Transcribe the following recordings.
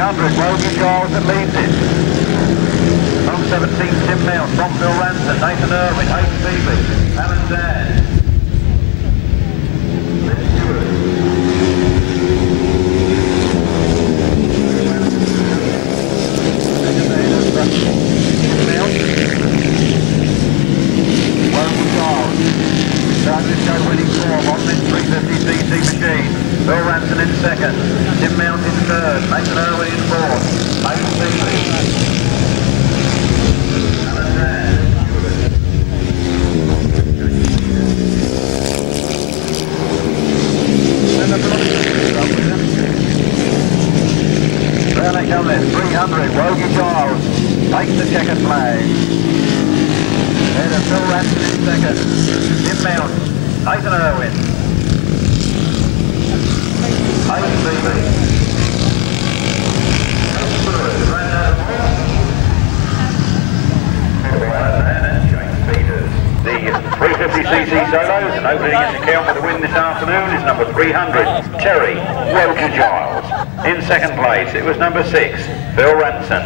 300, Mark Giles that leads it. From 17, Tim Mills, from Phil Ranson, Nathan Irwin, Hayden Beebe, Alan Dan. Winning form on this 350cc machine. Phil Ranson in second, Tim Mount in third, Nathan Irwin in fourth, Hayden Beebe. There they come then, 300, Mark Giles takes the checkered flag. There's Phil Ranson in second, Tim Mount, Nathan Irwin, Hayden Beebe. The 350cc solos and opening his account with a win this afternoon is number 300, Teri, Giles. In second place it was number 6, Phil Ranson.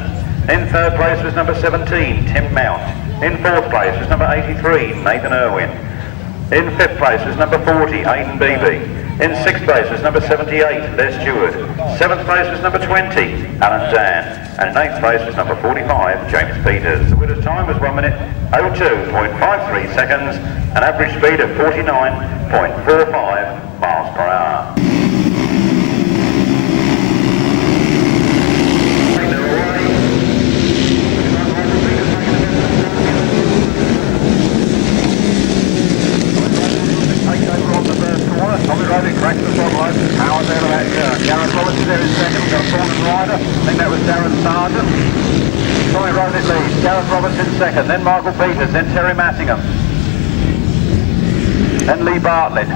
In third place was number 17, Tim Mount. In fourth place was number 83, Nathan Irwin. In fifth place was number 40, Hayden Beebe. In sixth place was number 78, Les Stewart. Seventh place was number 20, Alan Dan. And in eighth place was number 45, James Peters. The winner's time was 1 minute 02.53 seconds, an average speed of 49.45 miles per hour. Tommy Rowlett cracks the throttle open, powers out of that curve. Gareth Roberts is there in second, we've got a Thornton rider, I think that was Darren Sargent. Tommy Rowlett leads, Gareth Roberts in second, then Michael Peters, then Teri Massingham. Then Lee Bartlett,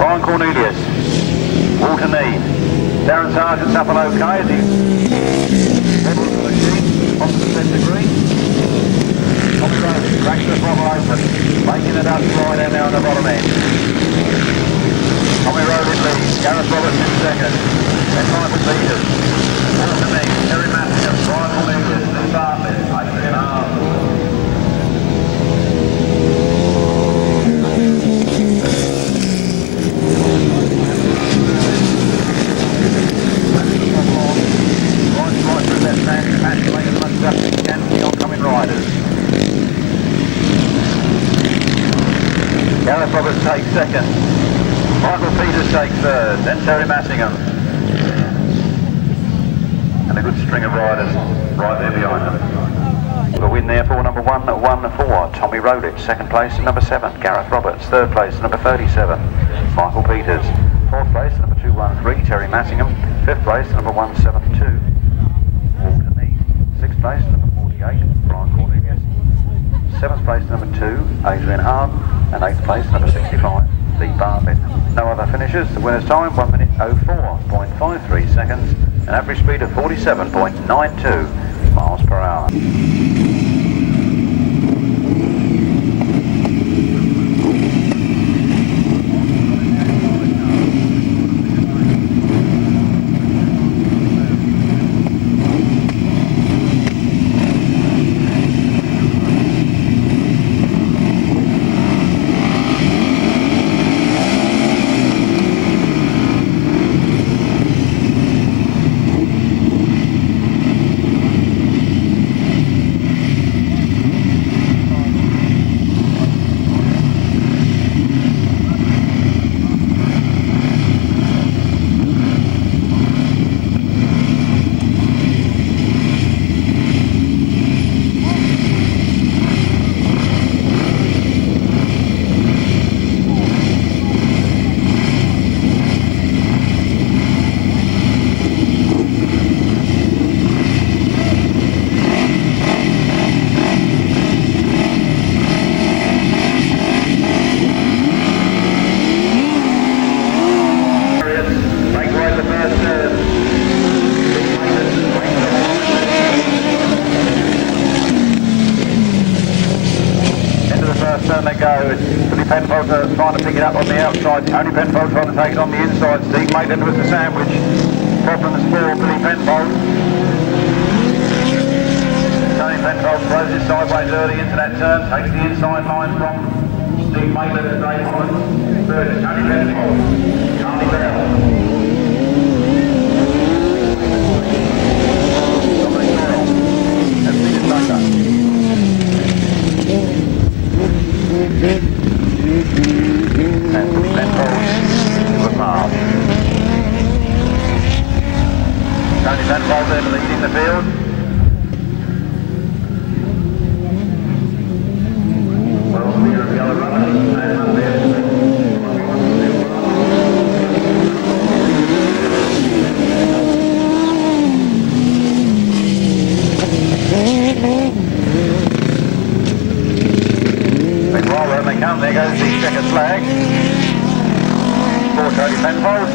Brian Cornelius, Walter Neame. Darren Sargent's up and okay as he pedals the machine onto the centre green. Tommy Rowlett cracks the throttle open, making it up slide down there on the bottom end. Tommy Rowlett leads, Gareth Roberts in second, then Michael Peters, Walter Neame, Teri Massingham, Brian Cornelius, Lee Bartlett, 8.5. Right to the left hand, Pat to make as much adjustment as he can for the oncoming riders. Gareth Roberts takes second. Michael Peters takes third, then Teri Massingham. And a good string of riders right there behind them. The win there for number 114, Tommy Rowlett. Second place number 7, Gareth Roberts. Third place number 37, Michael Peters. Fourth place number 213, Teri Massingham. Fifth place number 172, Walter Neame. Sixth place number 48, Brian Cornelius. Seventh place number 2, Adrian Hahn. And eighth place number 65, Lee Bartlett. No other finishers. The winner's time 1 minute 04.53 seconds, an average speed of 47.92 miles per hour. Trying to pick it up on the outside. Tony Penfold trying to take it on the inside. Steve Maitland was the sandwich. Problems for Billy Penfold. Tony Penfold throws it sideways early into that turn, takes the inside line from Steve Maitland and Dave Holland. Third is Tony Penfold. Charlie Bell. Dominic Doyle. And Peter Tucker. And Penfold with Marsh. Tony Penfold there leading the field. Well, we are the other runners, and there. Meanwhile, when they come, there goes the checkered flag for Tony Penfold.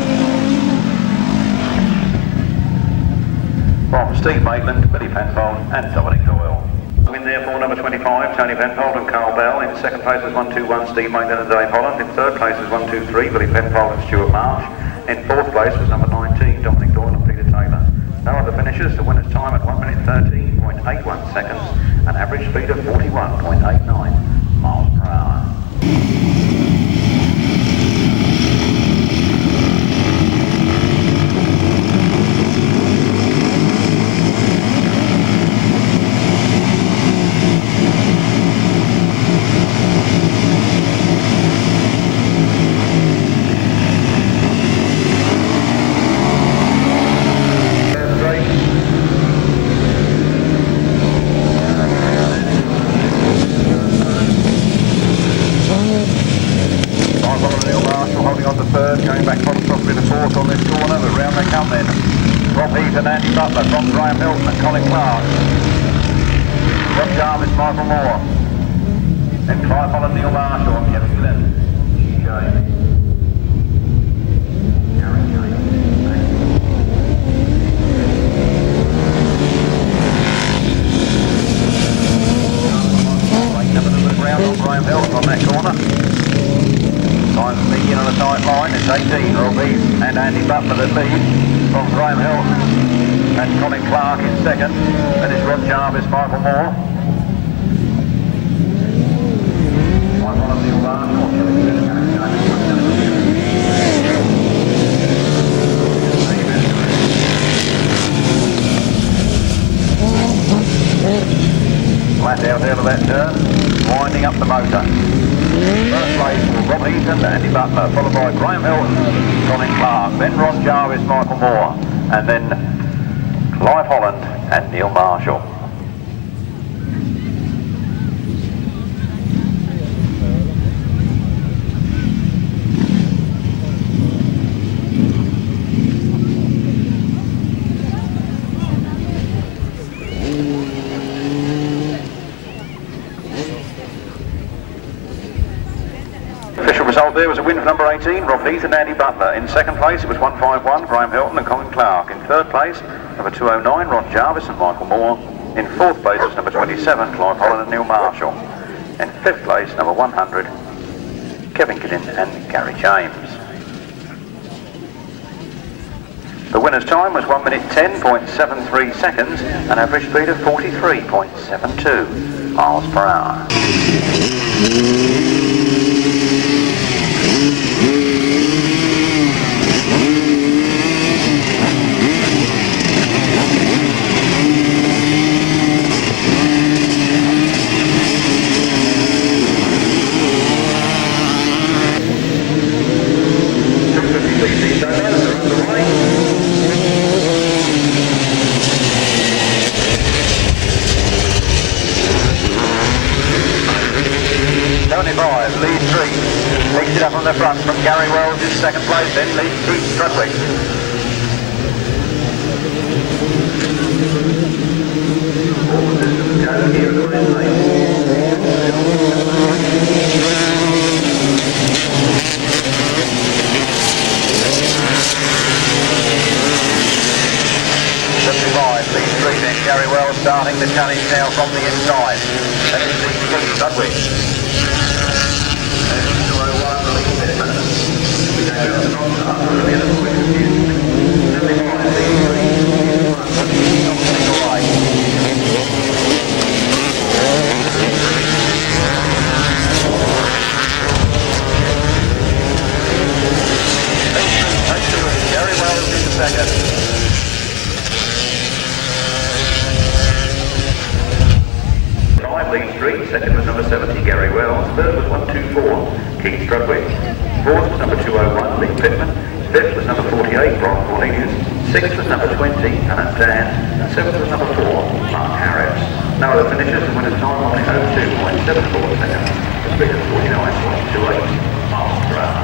From Steve Maitland, Billy Penfold and Dominic Doyle. Win there for number 25, Tony Penfold and Carl Bell. In second place was 1-2-1, Steve Maitland and Dave Holland. In third place was 1-2-3, Billy Penfold and Stuart Marsh. In fourth place was number 19, Dominic Doyle and Peter Taylor. No other finishers. The winner's time at 1 minute 13.81 seconds, an average speed of 41.89 miles per hour. There was a win for number 18, Rob Heath and Andy Butler. In second place it was 151, Graham Hilton and Colin Clark. In third place, number 209, Ron Jarvis and Michael Moore. In fourth place was number 27, Clive Holland and Neil Marshall. In fifth place, number 100, Kevin Giddin and Gary James. The winner's time was 1 minute 10.73 seconds, an average speed of 43.72 miles per hour. Lead 3, picks it up on the front from Gary Wells in second place, then leads Keith Strudwick. Lead 3, then Gary Wells starting the challenge now from the inside. That is Keith Strudwick. Lee Pitman. 123. Second was number 70, Gary Wells. Third was 124, Keith Strudwick. Fourth was number 201, Lee Pitman. Fifth was number 48, Cornelius. Sixth was number 20, Annette Dan. And seventh was number 4, Mark Giles. No other finishes, and winners time on the 02.74 seconds. The speed of 49.28 miles per hour.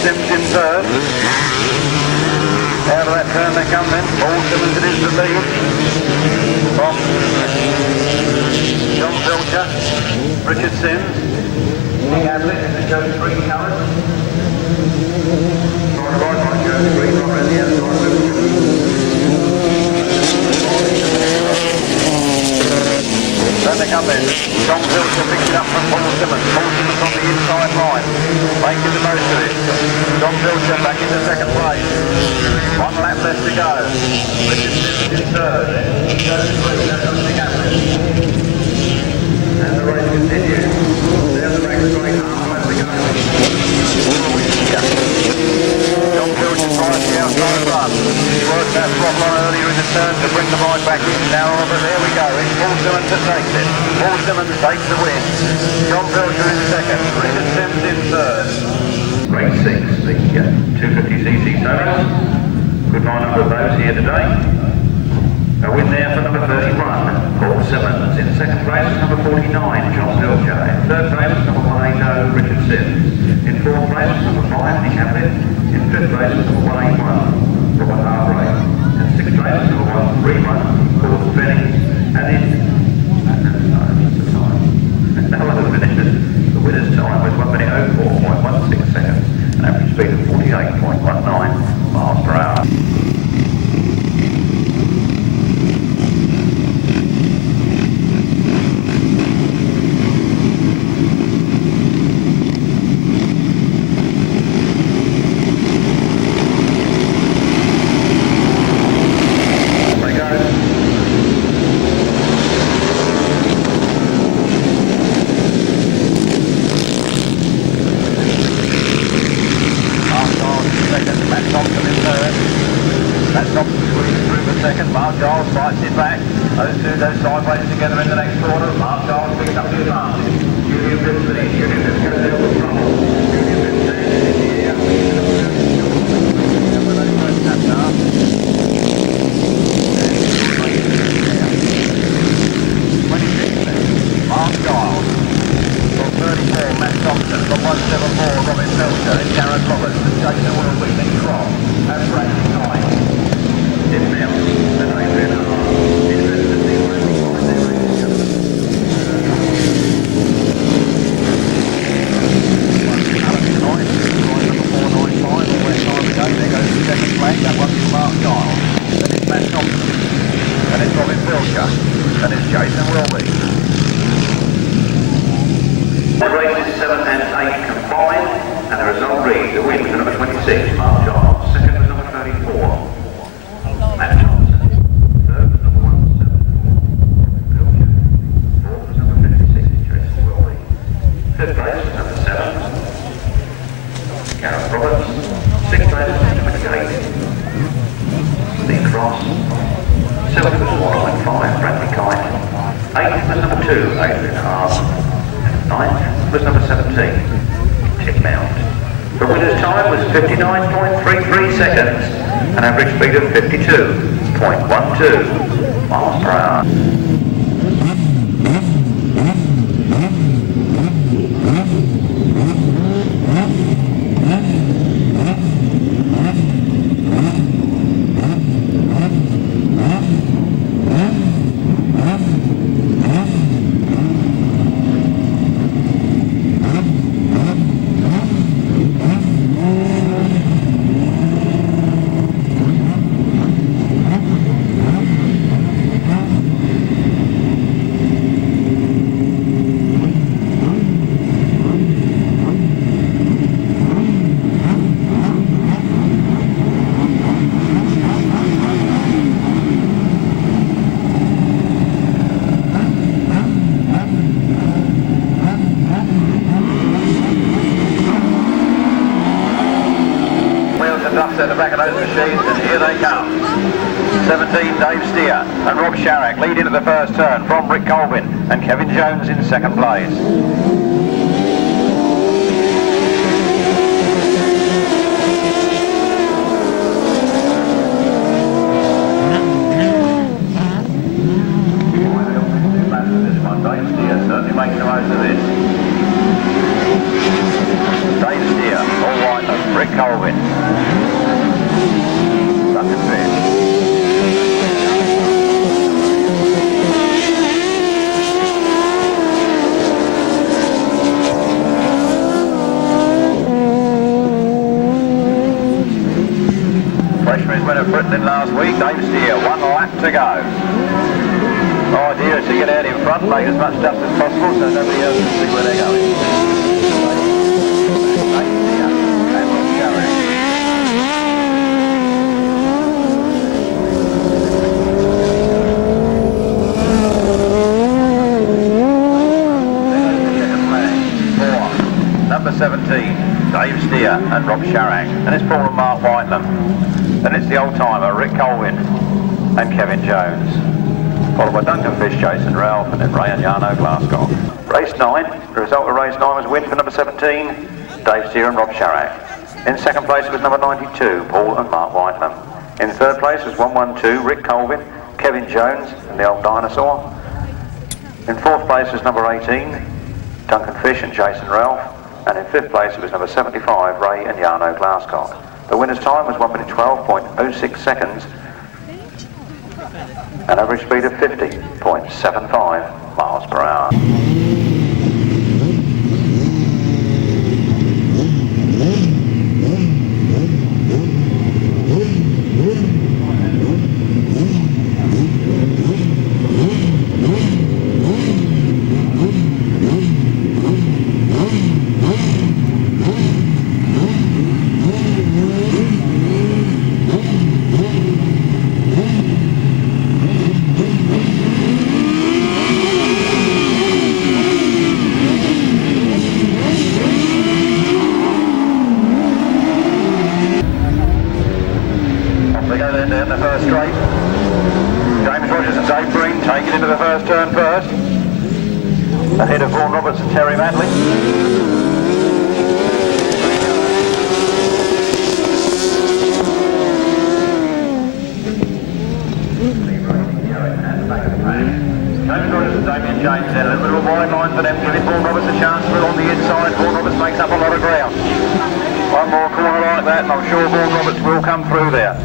Simmons in third. Out of that turn they come then. All Simmons it is the lead. From John Pilcher, Richard Sims, Nick Ablett, and Joe Green colours. Right, Joe Green, right around the outside. Then they come in. John Pilcher picks it up from Paul Simmons. Paul Simmons on the inside line. Making the most of it. John Pilcher back into second place. 1 lap left to go. Richard Simmons in third. And the race continues. There's the race straight half lap to go. John Pilcher tries the outside run. He worked that throttle on earlier in the turn to bring the ride back in. Now, but there we go. It's Paul Simmons that takes it. Paul Simmons takes the win. John Pilcher in second. Richard Sims in third. Race 6, the 250cc Sevenoaks. Good lineup of those here today. A win there for number 31, Paul Simmons. In second place, number 49, John Pilcher. In third place, number 180, Richard Sims. In fourth place, number 5, Nick Ablett. In fifth place, number 181, Robert Hargrave. In sixth place, number 131, Gordon Benning. And in no other finishes. The winner's time was 1 minute 04.16 seconds, an average speed of 48.19 miles per hour. Matt Thompson in third. Matt Thompson squeezes through for second. Mark Giles fights it back. Those two go sideways together in the next corner. Mark Giles picks up the advantage. Julian Phipps leads. Julian Phipps goes down the front. Julian Phipps stands in the air. 26 Mark Giles. From 34, Matt Thompson. From 174, Robin Pilcher and Gareth Roberts. And Jason Wilby, Nick Cross and Bradley Kite. In now, the name in there goes the second flag, that one's for Mark Giles. Then it's Matt Thompson. Then it's Robin Pilcher. Then it's Jason Wilby. The races 7 and 8 combined, and the result reads the win for number 26, Mark Giles. Second was number 34, Matt Thompson. Third was number 174, Pilcher. Fourth was number 56, Jason Wilby. Fifth place was number 7, Gareth Roberts. Sixth place was number 28, Lee Cross. Seventh was 195, Bradley Kite. Eighth was number 2, Adrian Hart. Ninth was number 17, Hickmott. The winner's time was 59.33 seconds, an average speed of 52.12 miles per hour. upset the back of those machines, and here they come. 17, Dave Steer and Rob Sharrock lead into the first turn from Rick Colvin and Kevin Jones in second place. Dave Steer certainly making the most of this. Dave Steer, all right, Rick Colvin. Second fish. Freshman's winner Britain in last week, Dave Steer, 1 lap to go. Idea is to get out in front, make as much dust as possible so nobody else can see where they're going. Number 17, Dave Steer and Rob Sharrock. And it's Paul and Mark Whitelam. And it's the old-timer, Rick Colvin and Kevin Jones. Followed by Duncan Fish, Jason Ralph, and then Ray and Jarno Glasgow. Race 9, the result of race 9 was a win for number 17, Dave Steer and Rob Sharrock. In second place was number 92, Paul and Mark Whitelam. In third place was 112, Rick Colvin, Kevin Jones, and the old dinosaur. In fourth place was number 18, Duncan Fish and Jason Ralph. And in fifth place it was number 75, Ray and Jarno Glasgow. The winner's time was 1 minute 12.06 seconds. An average speed of 50.75 miles per hour. Ahead of Vaughan Roberts and Teri. James there, a little wide line for them, giving Vaughan Roberts a chance through on the inside. Vaughan Roberts makes up a lot of ground. One more corner like that and I'm sure Vaughan Roberts will come through there.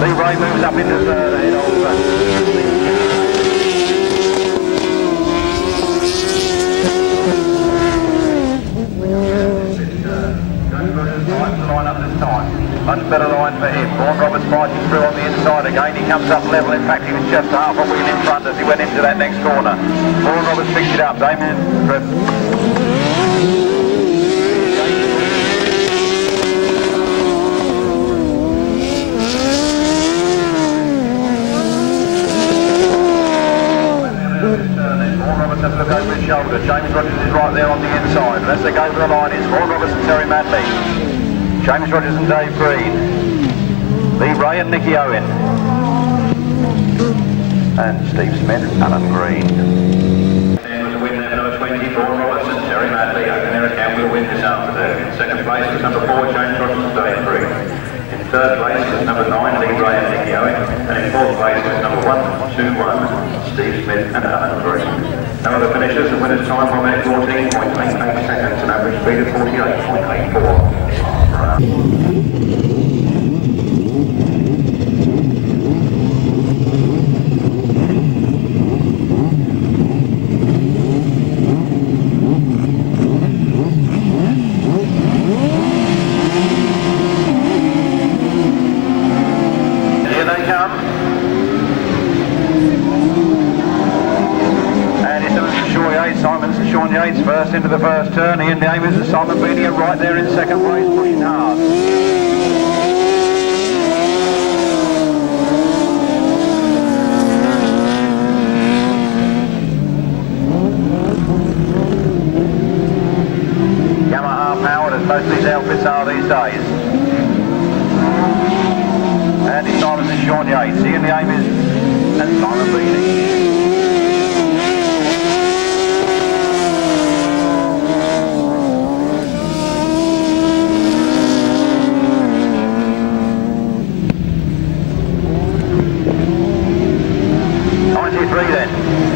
Lee Ray moves up into third ahead of line up this time. Much better line for him. Vaughan Roberts fighting through on the inside again. He comes up level. In fact, he was just half a wheel in front as he went into that next corner. Vaughan Roberts picked it up. Damien. Vaughan Roberts has to look over his shoulder. James Rogers is right there on the inside. As they go over the line, it's Vaughan Roberts and Terry Madley. James Rogers and Dave Green. Lee Ray and Nicky Owen. And Steve Smith, Alan Green. There was a win there, number 20, Vaughan Roberts and Terry Madley. Open their account will win this afternoon. In second place was number 4, James Rogers and Dave Green. In third place was number 9, Lee Ray and Nicky Owen. And in fourth place was number 121, Steve Smith and Alan Green. No other finishers, the winner's time 1 minute 14.88 seconds, an average speed of 48.84. Here they come. And it's Shaw Yates, Simons and Sean Yates first into the first turn. Ian Davies and Simon Beanie are right there in second place, pushing hard. Yamaha powered as most of these outfits are these days. Andy Simons and Sean Yates. Ian Neame and Simon Beanie.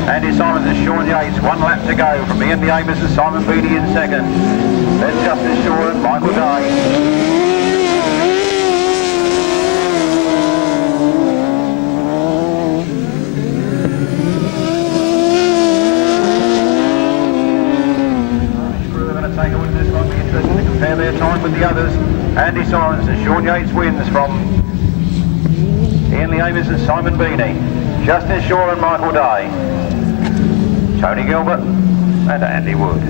Andy Simons and Sean Yates, 1 lap to go from Ian Neame and Simon Beanie in second. Then Justin Shaw and Michael Day. We're going to take a look at this one. Be interesting to compare their time with the others. Andy Simons and Sean Yates wins from Ian Neame and Simon Beanie. Justin Shaw and Michael Day. Tony Gilbert and Andy Wood.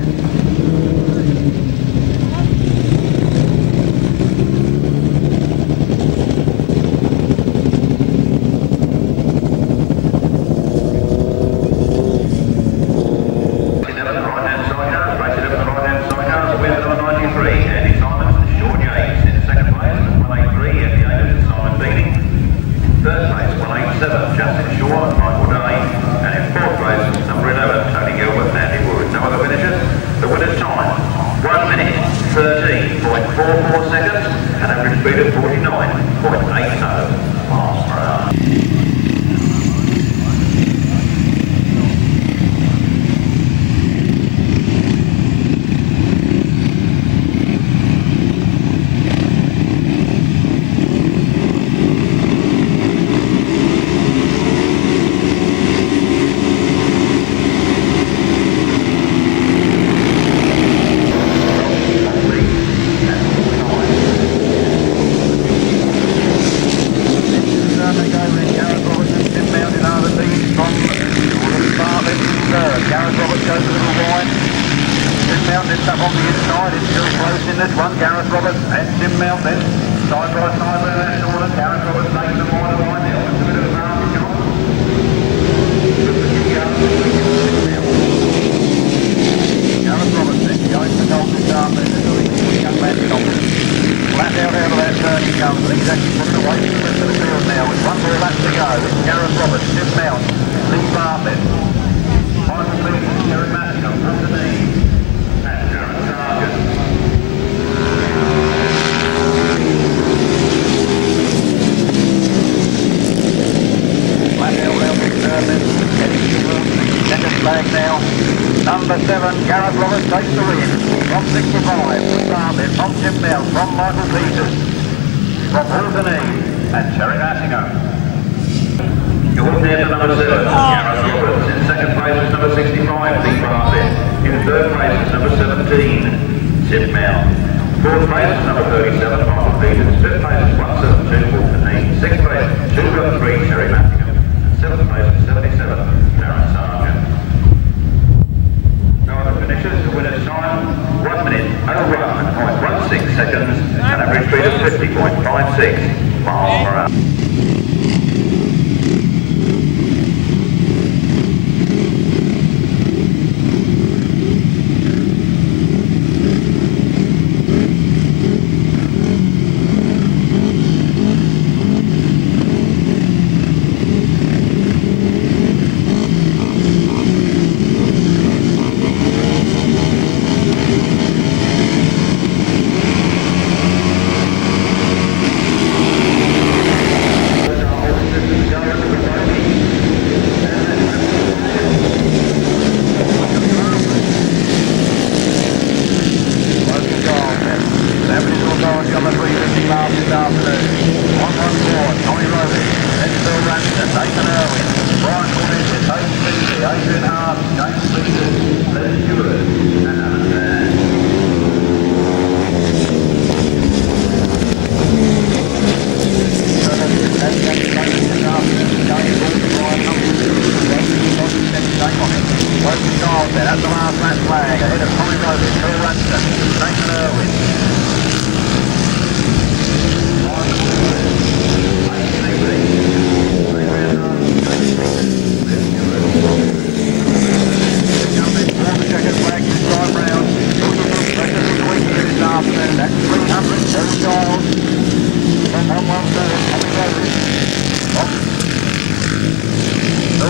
Number 7, Gareth Roberts takes the win. From 65, from Bartlett, from Tim Mills, from Michael Peters, from Neame and Teri Massingham. You're there to number 7, Gareth Roberts. In second place is number 65, Lee Pitman. In third place is number 17, Tim Mills. Fourth place is number 37, Michael Peters. Fifth place is 172, Neame. Sixth place, 213, Teri Massingham. Seventh place is 77, Ranson. Finishes, the winner's time, 1 minute, 01.16 seconds, and average speed of 50.56 miles per hour.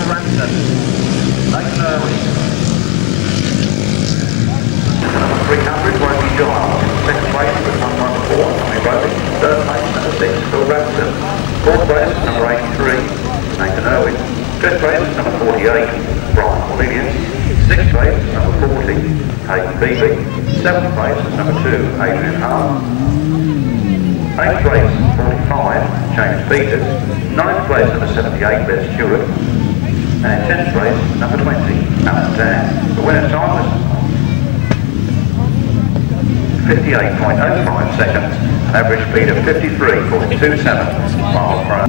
Ranson, Nathan Irwin. 300, Mark Giles. Second place was 114, Tommy Wilby. Third place, number 6, Phil Ranson. Fourth place, number 83, Nathan Irwin. Fifth place, number 48, Brian Cornelius. Sixth place, number 40, Hayden Beebe. Seventh place, number 2, Adrian Hart. Eighth place, 45, James Peters. Ninth place, number 78, Les Stewart. And 10th place, number 20, Alan Dan. The winner's time was 58.05 seconds, average speed of 53.27 miles per hour.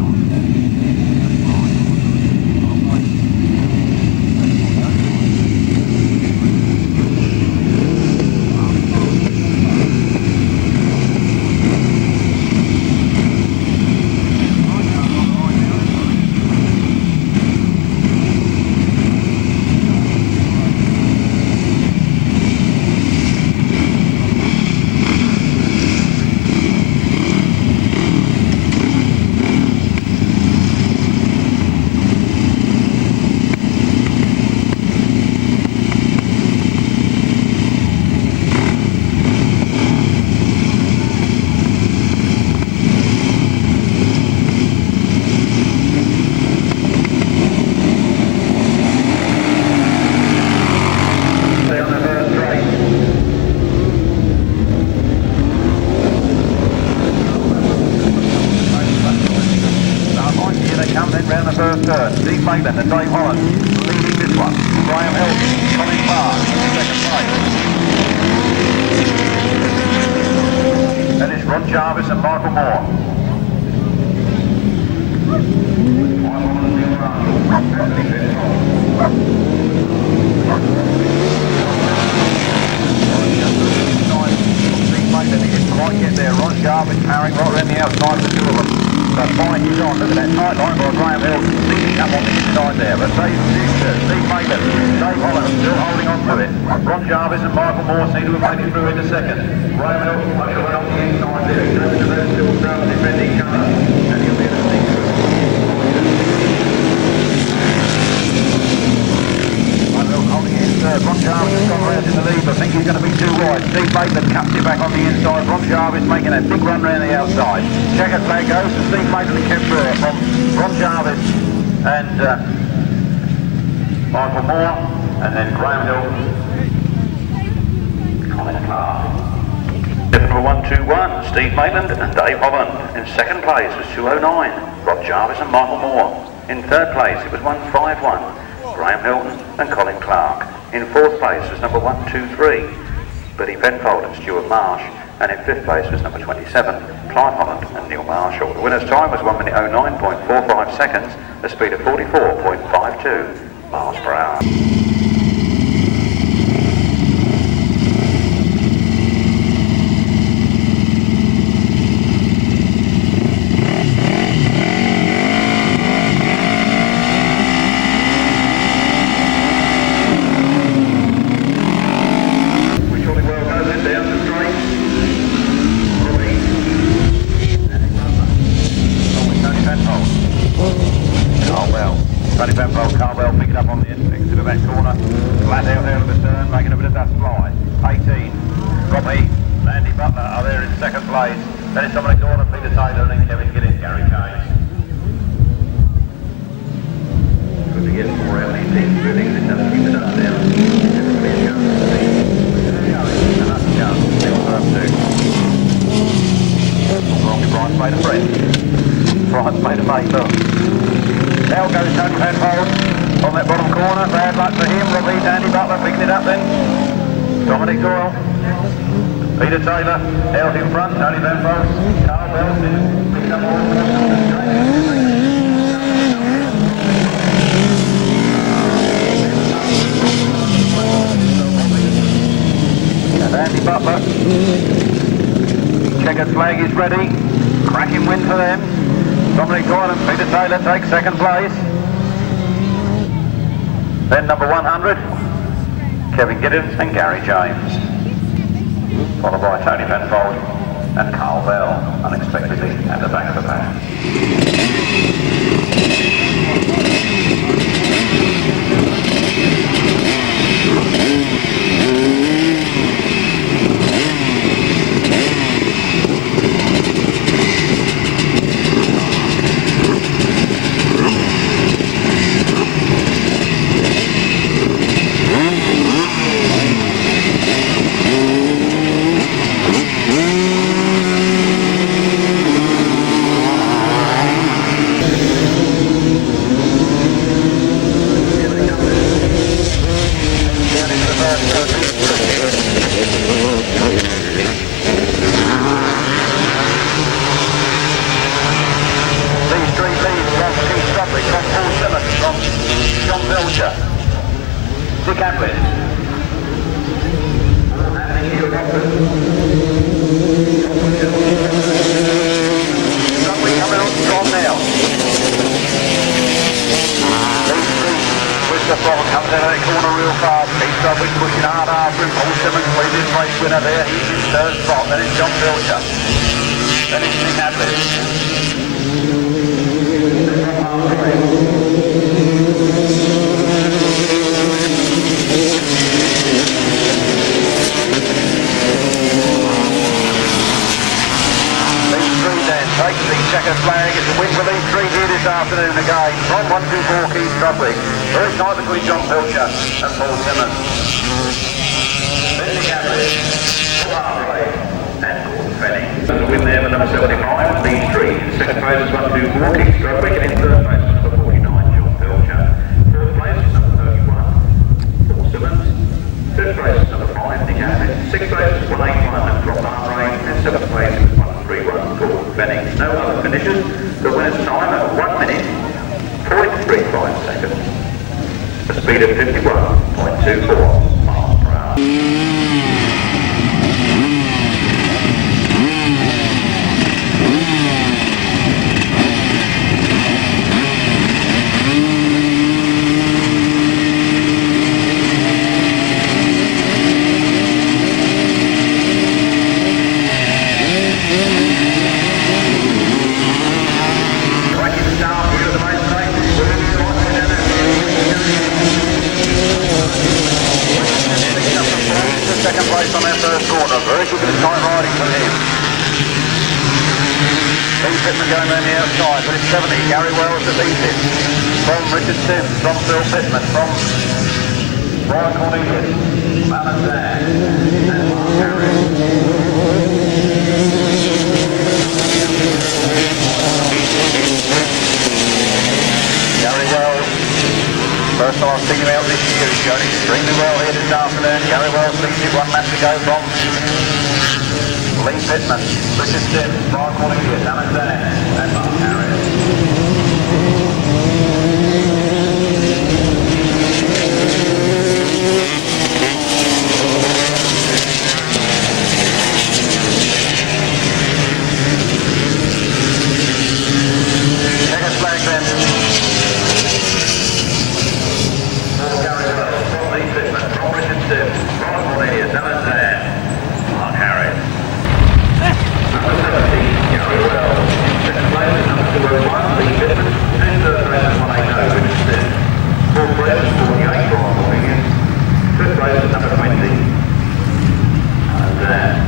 Steve Maidstone and Dave Holland leading this one. Graham Hill, Colin Clark in second place. Then it's Ron Jarvis and Michael Moore. Steve Maidstone, he didn't quite get there. Ron Jarvis carrying right around the outside of the two of them. But fine, he's on. Look at that tight line by Graham Hill leading up on the inside there. But Steve Maidstone, Dave Holland still holding on to it. Ron Jarvis and Michael Moore seem to have made it through into second. Graham Hill much away on the inside there. David Devere still defending cover. And he'll be in a sneak. Holding in third. Ron Jarvis has gone around in the lead. I think he's going to be too wide. Steve Maidstone cuts it back on the inside. Ron Jarvis making a big run round the outside. Checkered flag goes to Steve Maidstone kept through it from Ron Jarvis and Michael Moore, and then Graham Hill, Colin Clark. Number 121, Steve Maidstone and Dave Holland. In second place was 209, Ron Jarvis and Michael Moore. In third place it was 151, Graham Hilton and Colin Clark. In fourth place was number 123, Billy Penfold and Stuart Marsh. And in fifth place was number 27, Clive Holland and Neil Marshall. The winner's time was 1 minute 09.45 seconds, a speed of 44.52 miles per hour. Checkered flag is ready. Cracking win for them. Dominic Doyle and Peter Taylor take second place. Then number 100, Kevin Giddens and Gary James. Followed by Tony Penfold and Carl Bell, unexpectedly at the back. Pilcher. Dick Atwood. Coming on strong now. With the front, comes out of that corner real fast. Keith Strudwick pushing hard after him. Paul Simmons leads his race winner there. He's in third spot. Then it's John Pilcher. Then it's Dick Atwood. Takes the checker flag. It's a win for Lee Pitman here this afternoon again. From 124 Keith Strudwick. Very tight between John Pilcher and Paul Simmons. Then the Atwood, and Penny. There's a win there for number 75, Lee Pitman. Second place is 124 Keith Strudwick, and in third place is number 49, John Pilcher. Fourth place is number 31, Paul Simmons. Fifth place is number 5, Nick Atwood. Sixth place is 181, and Drop Arm Rain. And seventh place is 131, Paul Benning. No other finishes. The winner's time at 1 minute, 0.35 seconds. A speed of 51.24 miles per hour. Second place on their first corner. Very good tight riding from him. Lee Pitman going around the outside, but it's 70. Gary Wells that leads it. From Richard Sims, from Phil Pitman, from Brian Cornelius, Valentine, and Mark Giles. Gary Wells. First time I've seen him out this year, he's going extremely well here this afternoon. Gary Wells leads it, 1 lap to go from Lee Pitman, Richard Sims, Brian Cornelius, Alexander, and Mark Giles. Second flag then. Ron Cornelius, Alexander, Mark Harris. Number 17, Gary Wells. Second place is number 201, Lee Pitman. And third place is 180, Richard Sims. Fourth place is 48, Ron Cornelius. Fifth place is number 20, Alexander.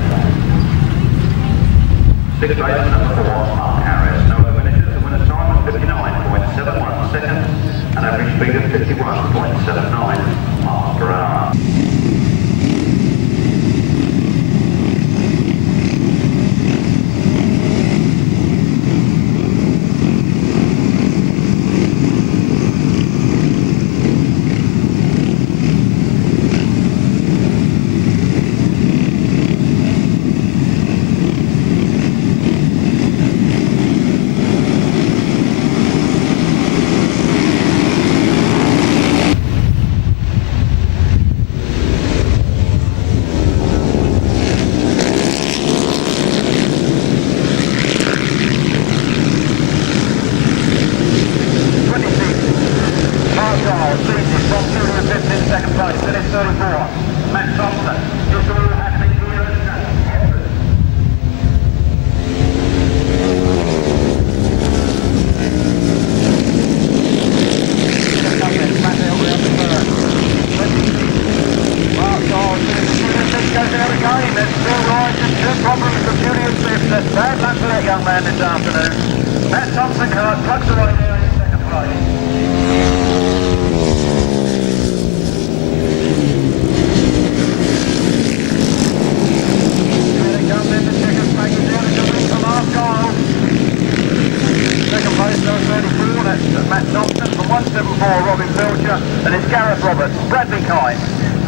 Sixth place is number 4, Mark Harris. No other finishes. The winner's time was 59.71 seconds. An average speed of 51.79 miles per hour. Julian Phipps. Bad luck for that young man this afternoon. Matt Thompson plugs away there in second place. Here they come then, the checkers making down the win for Mark Giles. Second place, number 34, that's Matt Thompson. From 174, Robin Pilcher. And it's Gareth Roberts, Bradley Kite.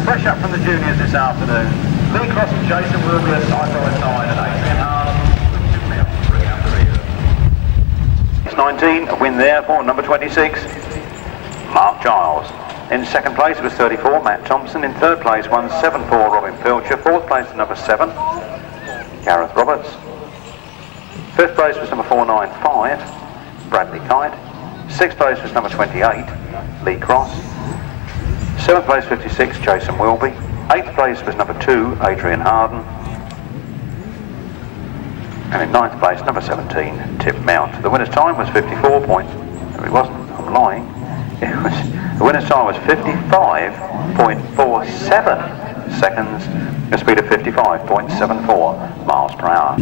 Fresh up from the juniors this afternoon. Lee Cross and Jason Wilby at Otford side and Adrian Hart. It's 19, a win there for number 26, Mark Giles. In second place it was 34, Matt Thompson. In third place, 174, Robin Pilcher. Fourth place was number 7, Gareth Roberts. Fifth place was number 495, Bradley Kite. Sixth place was number 28, Lee Cross. Seventh place, 56, Jason Wilby. Eighth place was number 2, Adrian Harden. And in ninth place, number 17, Tim Mount. The winner's time was 54 point. No, it wasn't. I'm lying. The winner's time was 55.47 seconds. A speed of 55.74 miles per hour.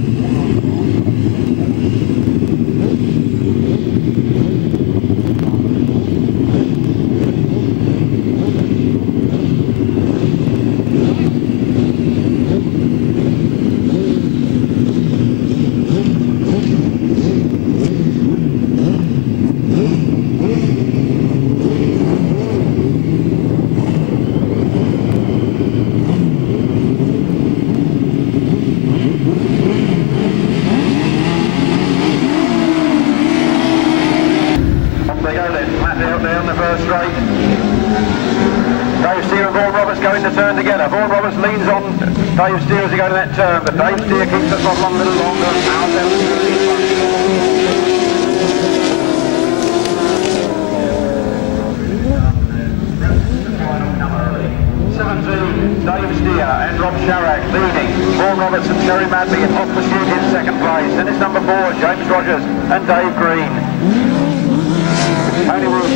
Leans on Dave Steele as he goes to that turn, but Dave Steele keeps the throttle on a little longer. 17, Dave Steele and Rob Sharrack leading. Vaughan Roberts and Teri Madley off the shoot in second place. Then it's number 4, James Rogers and Dave Green. Tony Wood.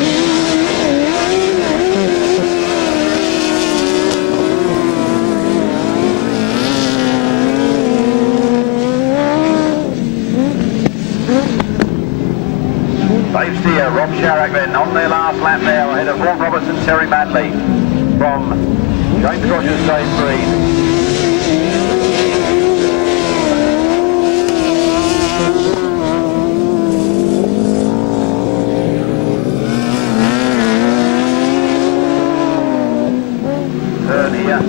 Dave Steele, Rob Sharrack then on their last lap now ahead of Vaughan Roberts and Teri Madley from James Rogers, Dave Green. Third here,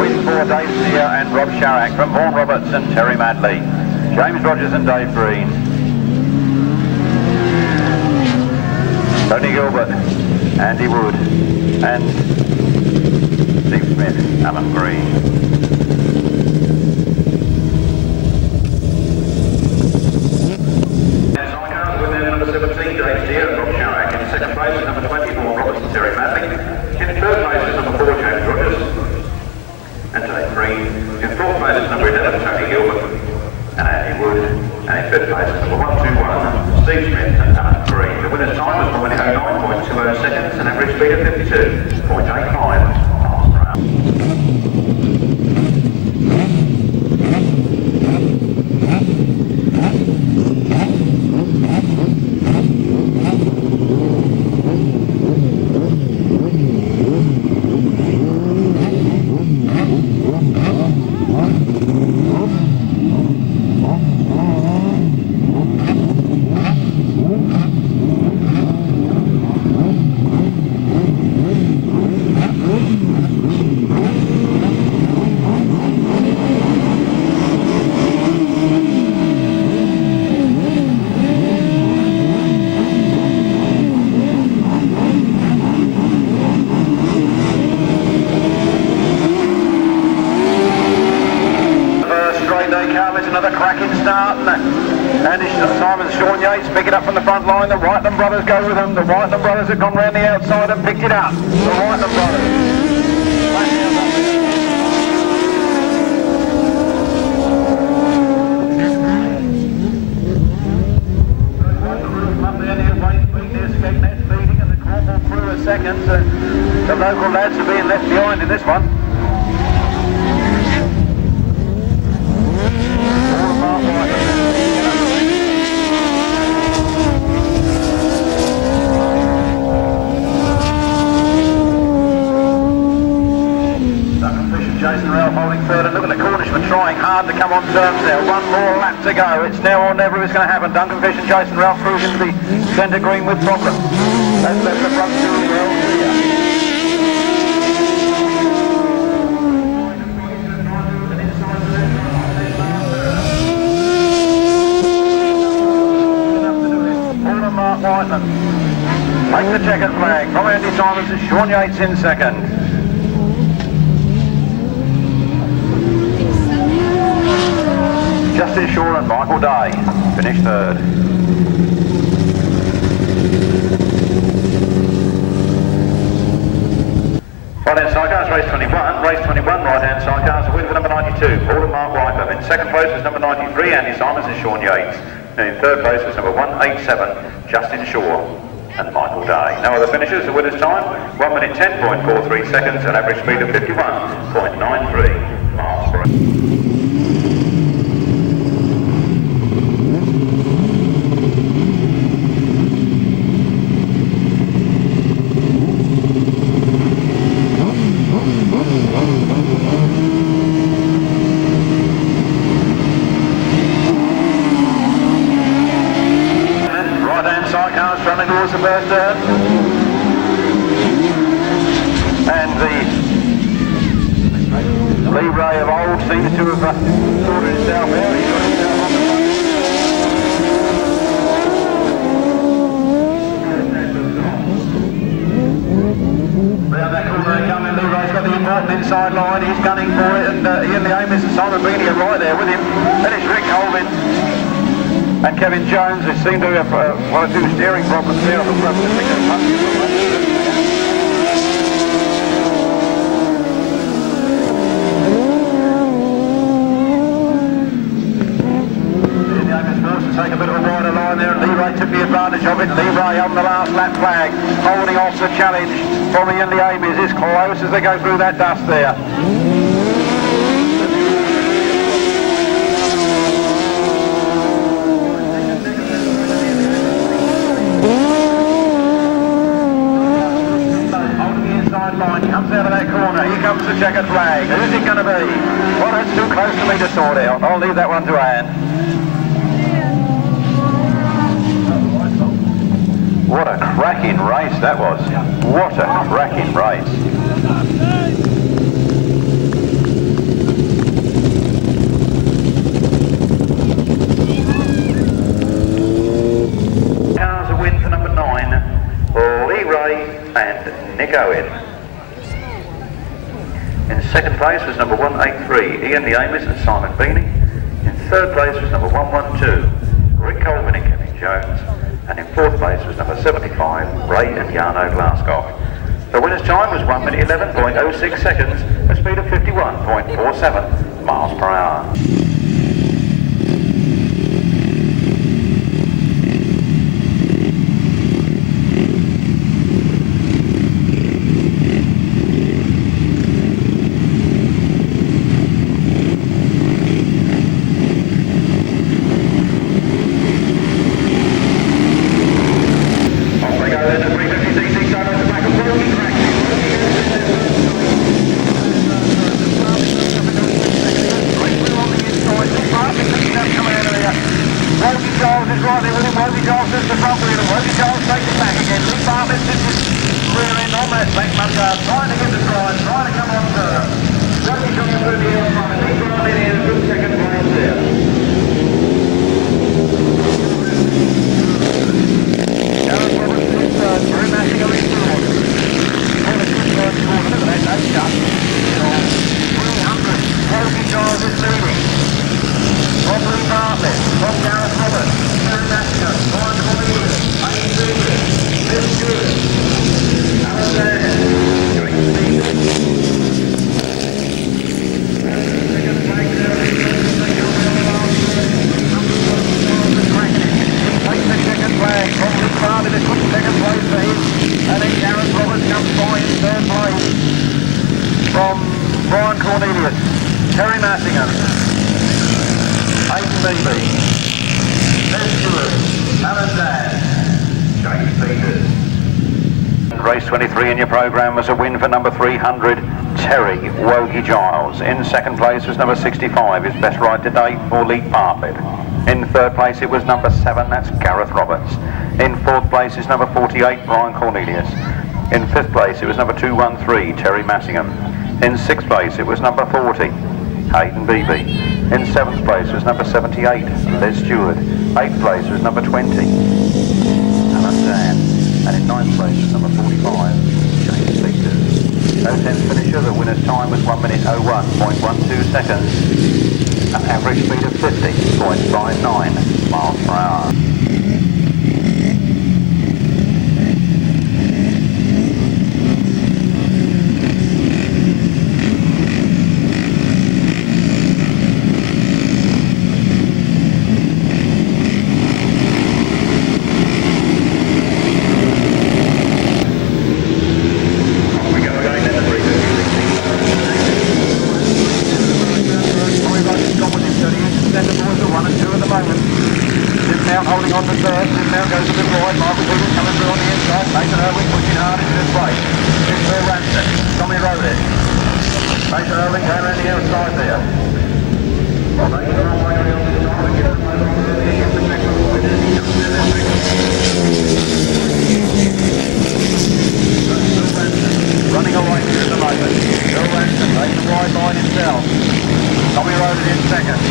win for Dave Steele and Rob Sharrack from Vaughan Roberts and Teri Madley. James Rogers and Dave Green. Tony Gilbert, Andy Wood, and Steve Smith, Alan Green. With number 17, Dave Steele, Rob Sharrack. In second place is number 24, Roberts and Teri Madley. In third place is number 4, James Rogers and Dave Green. In fourth place is number 11, Tony Gilbert and Andy Wood. And in fifth place is number 121, Steve Smith and Alan Green. The winner's time was 9.20 seconds, an average speed of 52.85 miles per hour. Pick it up from the front line. The Whiteland brothers go with them. The Whiteland brothers have gone round the outside and picked it up. The Whiteland brothers. Seconds. The local lads are being left behind in this one. more lap to go. It's now or never is going to happen. Duncan Fish and Jason Ralph cruise into the centre green with problems. That's left the front two of the world clear. Mark Whiteman. Take the checkered flag from Andy Simons and Sean Yates in second. Justin Shaw and Michael Day finished third. Right-hand side cars, race 21. Race 21, right-hand side cars, a win for number 92, Alden Mark Whiteman. In second place was number 93, Andy Simons and Sean Yates. And in third place was number 187, Justin Shaw and Michael Day. No other finishers. The winner's time, 1 minute 10.43 seconds, an average speed of 51.93 miles per hour. Running towards the first turn, and the Lee Ray of old seems to have sorted himself out. He's got himself on the front. Round that corner they come in. Lee Ray's got the important inside line. He's gunning for it, and Ian Neame and Simon Beanie are right there with him. Then it's Rick Colvin and Kevin Jones, who seem to have one or two steering problems there on the front. Take a bit of a wider line there, and Lee Ray took the advantage of it. Lee Ray on the last lap flag, holding off the challenge from the Indy Amies is close as they go through that dust there. Comes out of that corner, here comes the checkered flag. Who's it going to be? Well, that's too close for me to sort out. I'll leave that one to Anne. What a cracking race that was. What a cracking race. Cars a win for number 9, Lee Ray and Nick Owen. In second place was number 183, Ian Neame and Simon Beanie. In third place was number 112, Rick Colvin and Kevin Jones. And in fourth place was number 75, Ray and Jarno Glasgow. The winner's time was 1 minute 11.06 seconds, a speed of 51.47 miles per hour. Bartlett, from Gareth, Massingham, Cornelius, Cornelius, Teri Massingham, M.C.C, Ed Stewart, Alan Dan, James Peters. race 23 in your programme was a win for number 300, Teri, Mark Giles. In second place was number 65, his best ride to date for Lee Bartlett. In third place it was number 7, that's Gareth Roberts. In fourth place is number 48, Brian Cornelius. In fifth place it was number 213, Teri Massingham. In sixth place it was number 40, Hayden Beebe. In seventh place was number 78, Les Stewart. Eighth place was number 20, Alan Dan. And in ninth place was number 45, James Peters. No tenth finisher, the winner's time was 1 minute 01.12 seconds. An average speed of 50.59 miles per hour. Holding on to third, now goes a bit wide, Mark Giles coming through on the inside, Nathan Irwin pushing hard into this place. It's for Ranson, Tommy Rowlett. Nathan Irwin going around the outside there. Running away at the moment. Bill Ranson takes the wide line himself. Tommy Rowlett in second.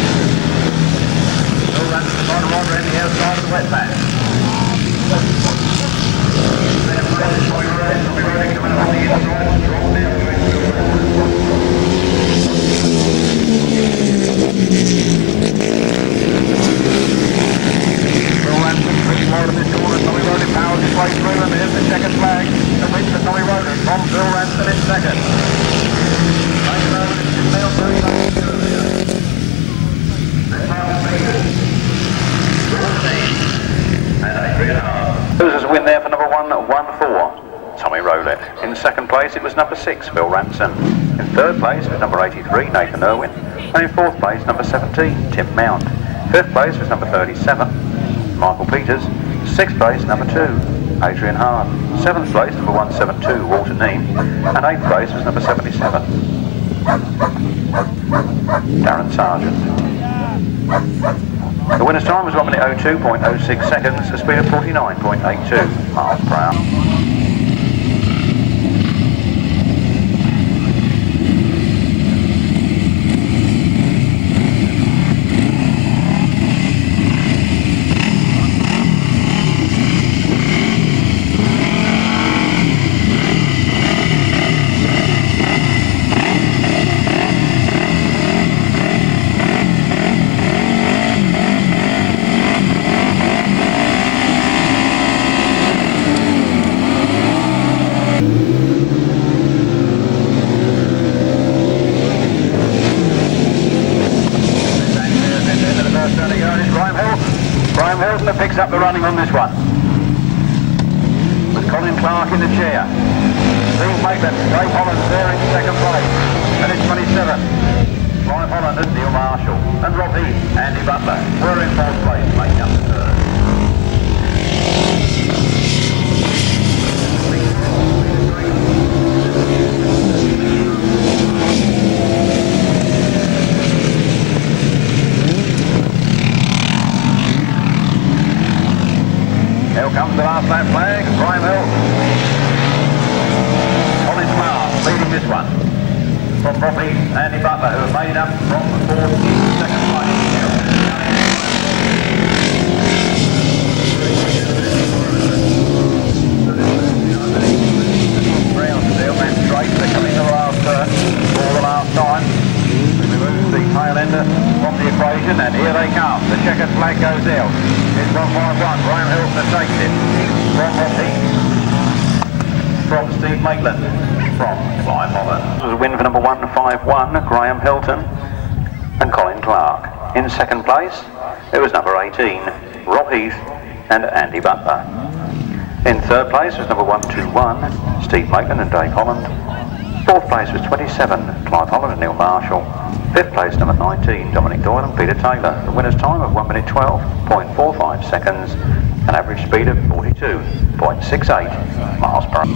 Bill Ranson trying to ride around the outside of the wet patch. Bill Ranson pretty wide of this corner. Tommy Rowlett powers his way through, and there's the checkered flag. The win for Tommy Rowlett from Bill Ranson in second. Losers win there for number 114, Tommy Rowlett. In second place it was number 6, Bill Ranson. In third place was number 83, Nathan Irwin. And in fourth place, number 17, Tim Mount. Fifth place was number 37, Michael Peters. Sixth place, number 2, Adrian Hard. Seventh place, number 172, Walter Neame. And eighth place was number 77, Darren Sargent. The winner's time was 1 minute 02.06 seconds, a speed of 49.82 miles per hour. Picks up the running on this one. With Colin Clark in the chair. Steve Maitland, Ray Holland there in second place. And it's 27. Clive Holland and Neil Marshall. And Rob Heath, Andy Butler. We're in fourth place, making up the third. Here comes the last lap flag, Brian Hill. Colin Clark leading this one. From Rob Heath, Andy Butler, who have made up from the fourth to second place. Brown still went straight, they're coming to the last turn for the last time. We remove the tail ender from the equation, and here they come. The checkered flag goes out. It's 151, Graham Hilton takes it from Rob Heath, from Steve Maitland, from Clive Holland. This was a win for number 151, Graham Hilton and Colin Clark. In second place, it was number 18, Rob Heath and Andy Butler. In third place was number 121, Steve Maitland and Dave Holland. Fourth place was 27, Clive Holland and Neil Marshall. Fifth place, number 19, Dominic Doyle and Peter Taylor. The winner's time of 1 minute 12.45 seconds, an average speed of 42.68 miles per hour.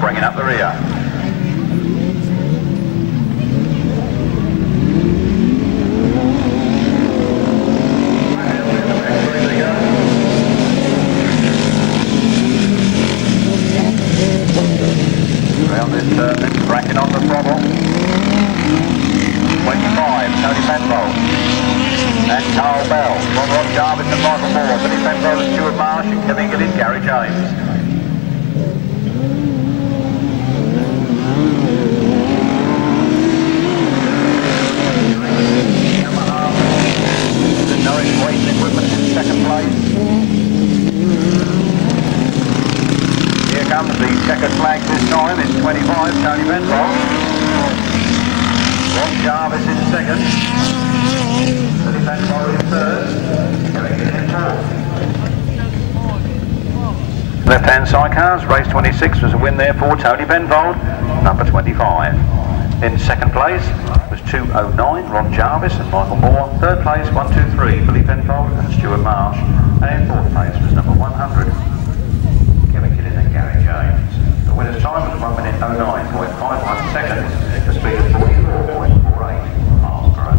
Bringing up the rear. Round this turn, then cracking on the throttle. 25, Tony Penfold. And Carl Bell, Ron Jarvis and Michael Moore, Billy Penfold and Stuart Marsh, and Kevin Gillen, Gary James. Second place. Here comes the checkered flag this time. It's 25, Tony Penfold. Ron Jarvis in second. Tony Penfold in third. In fourth. Left-hand side cars, race 26 was a win there for Tony Penfold, number 25. In second place was 209, Ron Jarvis and Michael Moore. Third place, 123, Billy Penfold and Stuart Marsh. And in fourth place was number 100, Kevin Gillen and Gary James. The winner's time was 1 minute 09.51 seconds, the speed of 44.48 miles per hour.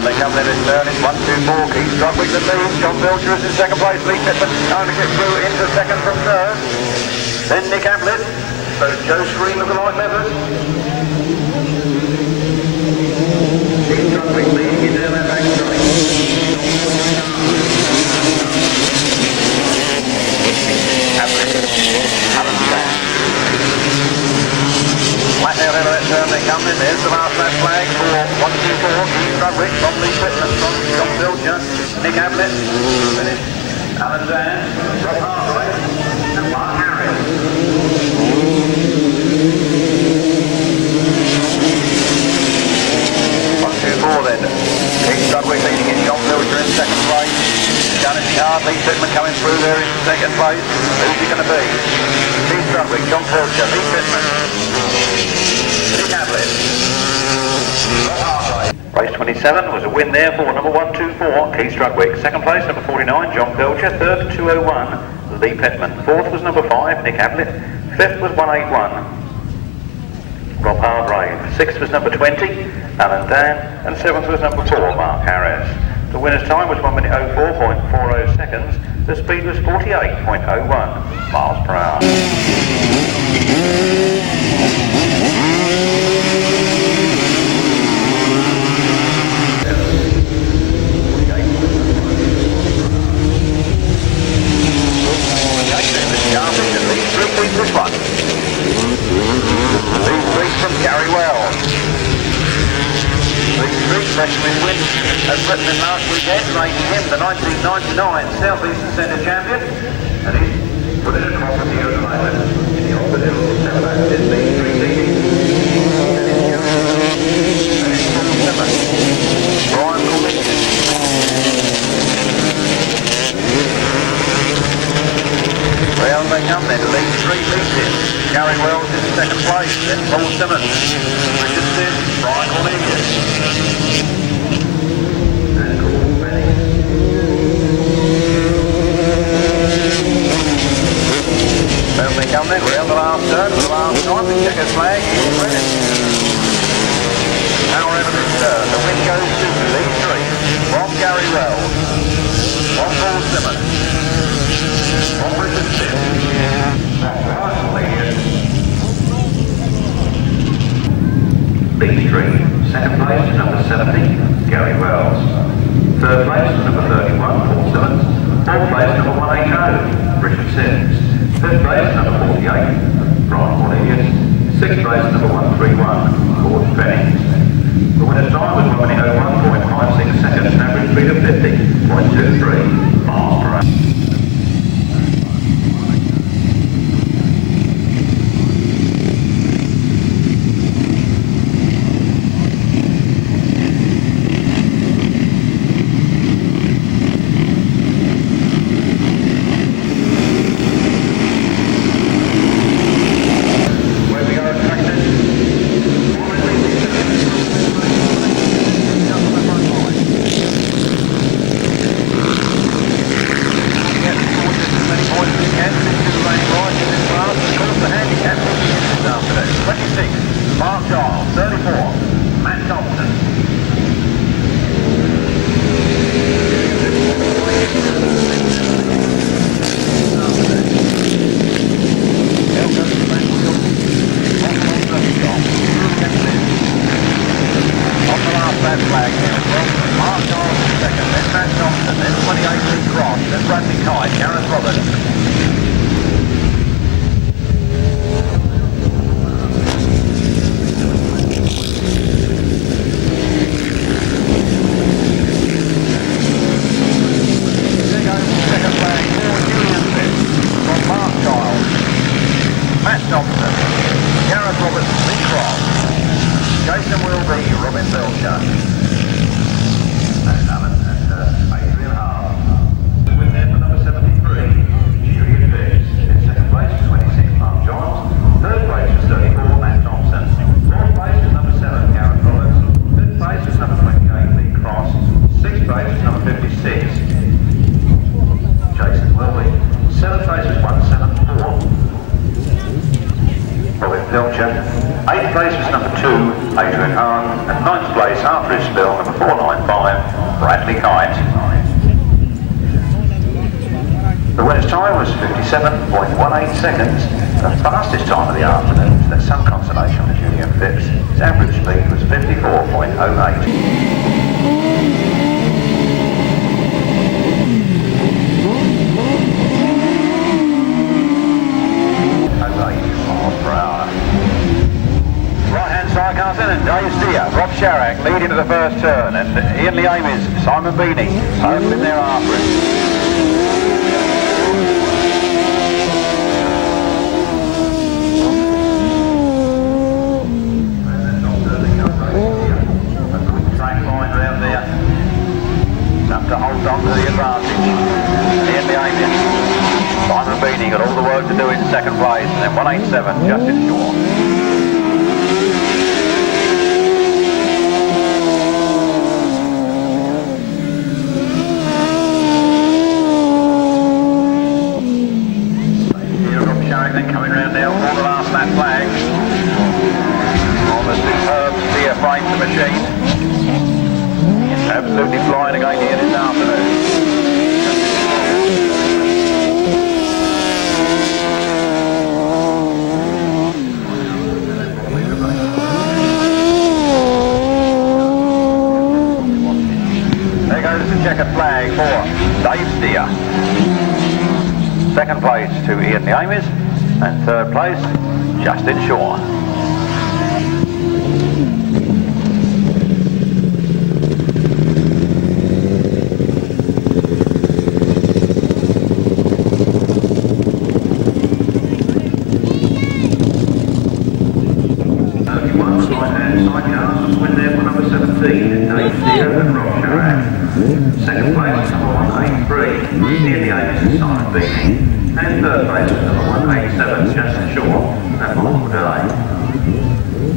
They come in this turn, it's 1-2-4, Keith Strudwick the lead, John Pilcher is in second place, Lee Pitman trying to get through into second from third. Then Nick Ablett, so Joe Screen looking like leathers. Keith Strudwick leading in down that back straight. Ablett, Alan Jack. Flat down into that turn they come in, there's the last lap flag for 1-2-4, Keith Strudwick from Lee Pitman, from John Pilcher, Nick Ablett, finished Alan Dan, Rob Hartlett, and Mark Harris. 1-2-4 then, Keith Strudwick leading in, John Pilcher in second place, challenging hard, Lee Pitman coming through there in second place. Who's he going to be? Keith Strudwick, John Pilcher, Lee Pitman. Race 27 was a win there for number 124, Keith Strudwick. Second place, number 49, John Pilcher. Third, 201, Lee Pitman. Fourth was number 5, Nick Ablett. Fifth was 181, Rob Hargrave. Sixth was number 20, Alan Dan. And seventh was number 4, Mark Harris. The winner's time was 1 minute 04.40 seconds. The speed was 48.01 miles per hour. This one. These three from Gary Wells. These three freshman win as written in last weekend, making him the 1999 South Eastern Centre champion, and he's put it across the year at the moment in the Sevenoaks is Lee preceding. Brian Cornelius. Round they come then, Lee 3 leads in. Gary Wells in second place, then Paul Simmons. Richard Sims, Brian Cornelius. And Paul Benny. Round they come then, round the last turn, for the last time, the checkered flag is red. Now we're into this turn, the win goes to Lee 3, from Gary Wells, from Paul Simmons, from Richard Sims, from Brian Cornelius. Lee 3, second place to number 70, Gary Wells. Third place to number 31, Paul Simmons. Fourth place number 180, Richard Sims. Fifth place number 48, Brian Cornelius. Sixth place number 131, Gordon Bennings. The winner's time was 1:01.56 seconds, an average speed of 50.23 miles per hour. Mark Giles, 34, Matt Thompson. On the last lap flag here as well, Mark Giles second, then Matt Thompson, then 28 Lee Cross, then Bradley Kite, Gareth Roberts. Matt Thompson, Gareth Roberts, Lee Cross, Jason Wilby, Robin Pilcher, and Alan and Adrian Hart. Win there for number 73, Julian Phipps. In second place was 26, Mark Giles. Third place was 34, Matt Thompson. Fourth place was number 7, Gareth Roberts. Fifth place was number 28, Lee Cross. Sixth place was number 56, Jason Wilby. Seventh place was 174. Robin Pilcher. 8th place was number 2, Adrian Hart, and 9th place after his spill, number 495, Bradley Kite. The winner's time was 57.18 seconds, the fastest time of the afternoon. There's some consolation for Julian Phipps. His average speed was 54.08. And Dave Steer, Rob Sharrock leading to the first turn, and Ian Neame, Simon Beanie, home in there after him. A good track line round there. Enough to hold on to the advantage. Ian Neame, Simon Beanie got all the work to do in second place, and then 187 just in short. Coming round now for the last lap flag on the superb steer frame to machine. It's absolutely flying again here this afternoon. There goes the checkered flag for Dave Steer. Second place to Ian Neame. And third place, Justin Shaw. Second place, number 183, near the Aces side beating. And third place, number 187, just short, and Michael Delay.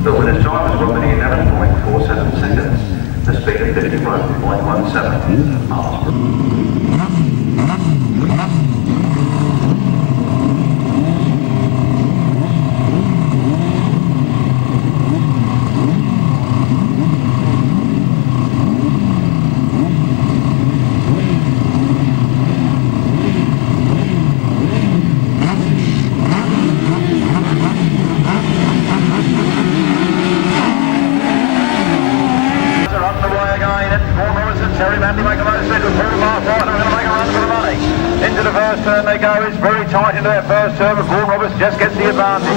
The winner's time was 11.47 seconds. The speed of 51.17 miles per hour. Teri make a motor circle, pull Mark right, and we're going to make a run for the money. Into the first turn they go, it's very tight into that first turn, but Vaughan Roberts just gets the advantage.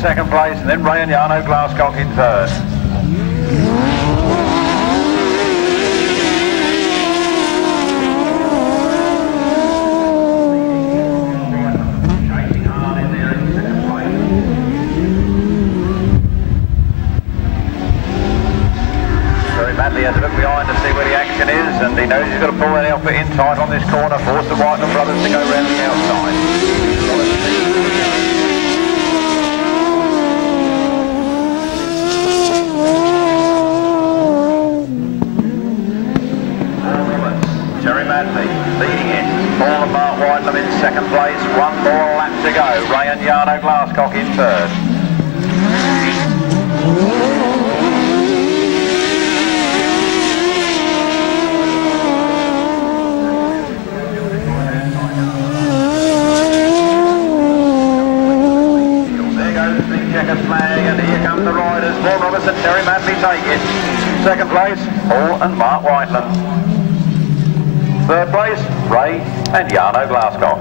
Second place, and then Ray and Jarno Glasscock in third. Chasing hard in there in second place. Very badly has to look behind to see where the action is, and he knows he's got to pull that outfit in tight on this corner, force the Whiteman brothers to go round the outside. Leading in, Paul and Mark Whiteman in second place, one more lap to go. Ray and Jarno Glasscock in third. There goes the checkered flag, and here come the riders. Paul Roberts and Teri Madley take it. Second place, Paul and Mark Whiteman. Third place, Ray and Jarno Glasscock.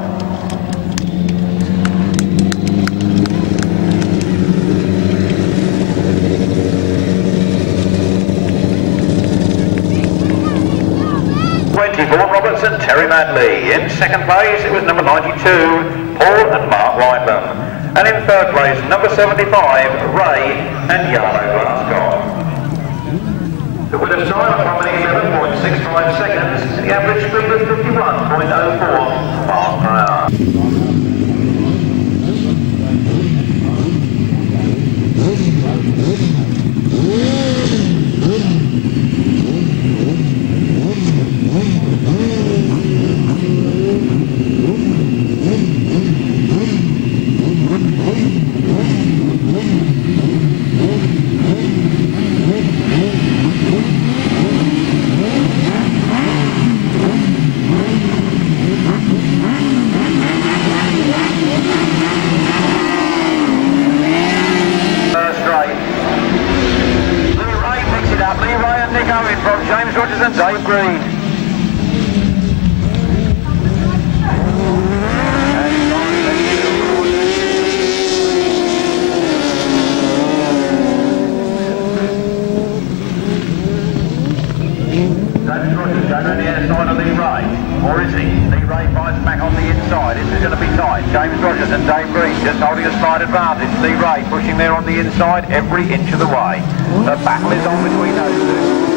Vaughan Roberts and Teri Madley. In second place, it was number 92, Paul and Mark Whiteman. And in third place, number 75, Ray and Jarno Glasscock. The winner's time coming 11.65 seconds, and the average speed of 51.04 miles per hour. From James Rogers and Dave Green. James Rogers going on the outside of Lee Ray, or is he? Lee Ray fights back on the inside. This is going to be tight. James Rogers and Dave Green just holding a slight advantage. Lee Ray pushing there on the inside every inch of the way. The battle is on between those two.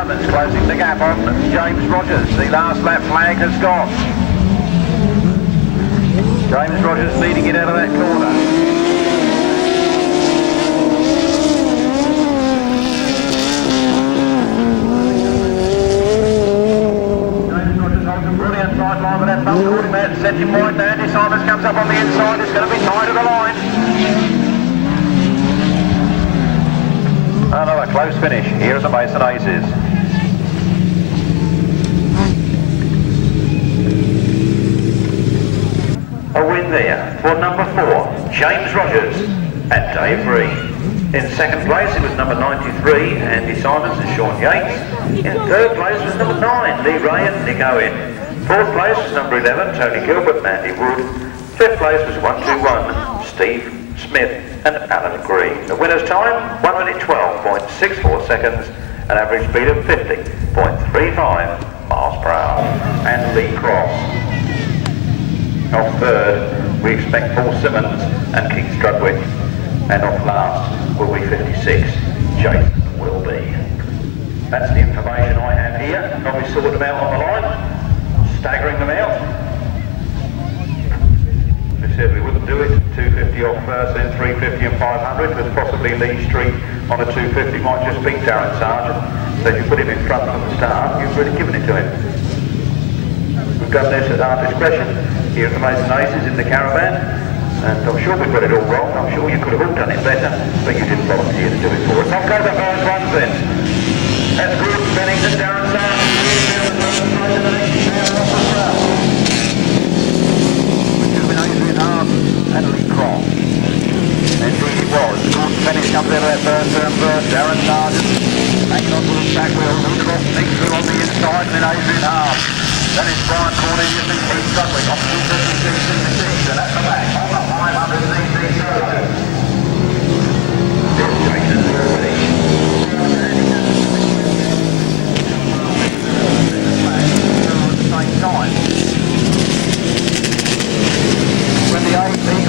Simmons closing the gap on James Rogers. The last lap flag has gone. James Rogers leading it out of that corner. Brilliant tight line with that bump calling that, sent him wide now. Andy Simons comes up on the inside, it's going to be tight to the line. Another close finish here at the Maidstone Aces. A win there for number 4, James Rogers and Dave Reed. In second place it was number 93, Andy Simons and Sean Yates. In third place was number 9, Lee Ray and Nick Owen. Fourth place was number 11, Tony Gilbert and Andy Wood. Fifth place was 121, Steve Smith and Alan Green. The winner's time, 1 minute 12.64 seconds, an average speed of 50.35 miles per hour. And Lee Cross. Off third, we expect Paul Simmons and Keith Strudwick. And off last will be 56, Jason Wilby. That's the information I have here. Not we sorted them out on the line, staggering them out. We said we wouldn't do it. 250 off first, then 350 and 500, with possibly Lee Street on a 250 might just beat Darren Sargent. So if you put him in front from the start, you've really given it to him. We've done this at our discretion here at the Maidstone Aces in the caravan, and I'm sure we've got it all wrong. I'm sure you could have all done it better, but you didn't volunteer to do it for us. I'll go to the first ones then. That's good. Bennington, Darren Sargent. And Lee Cross. Indeed it was. Good finish comes out of that first turn first. Darren Sargent hanging on to the track wheel. Lee Cross sneaks through on the inside and then Adrian Hart. Then it's Brian Cornelius and Keith Strudwick off 256 and at the back on the 500cc solo. This Jason Wilby. At the same time. When the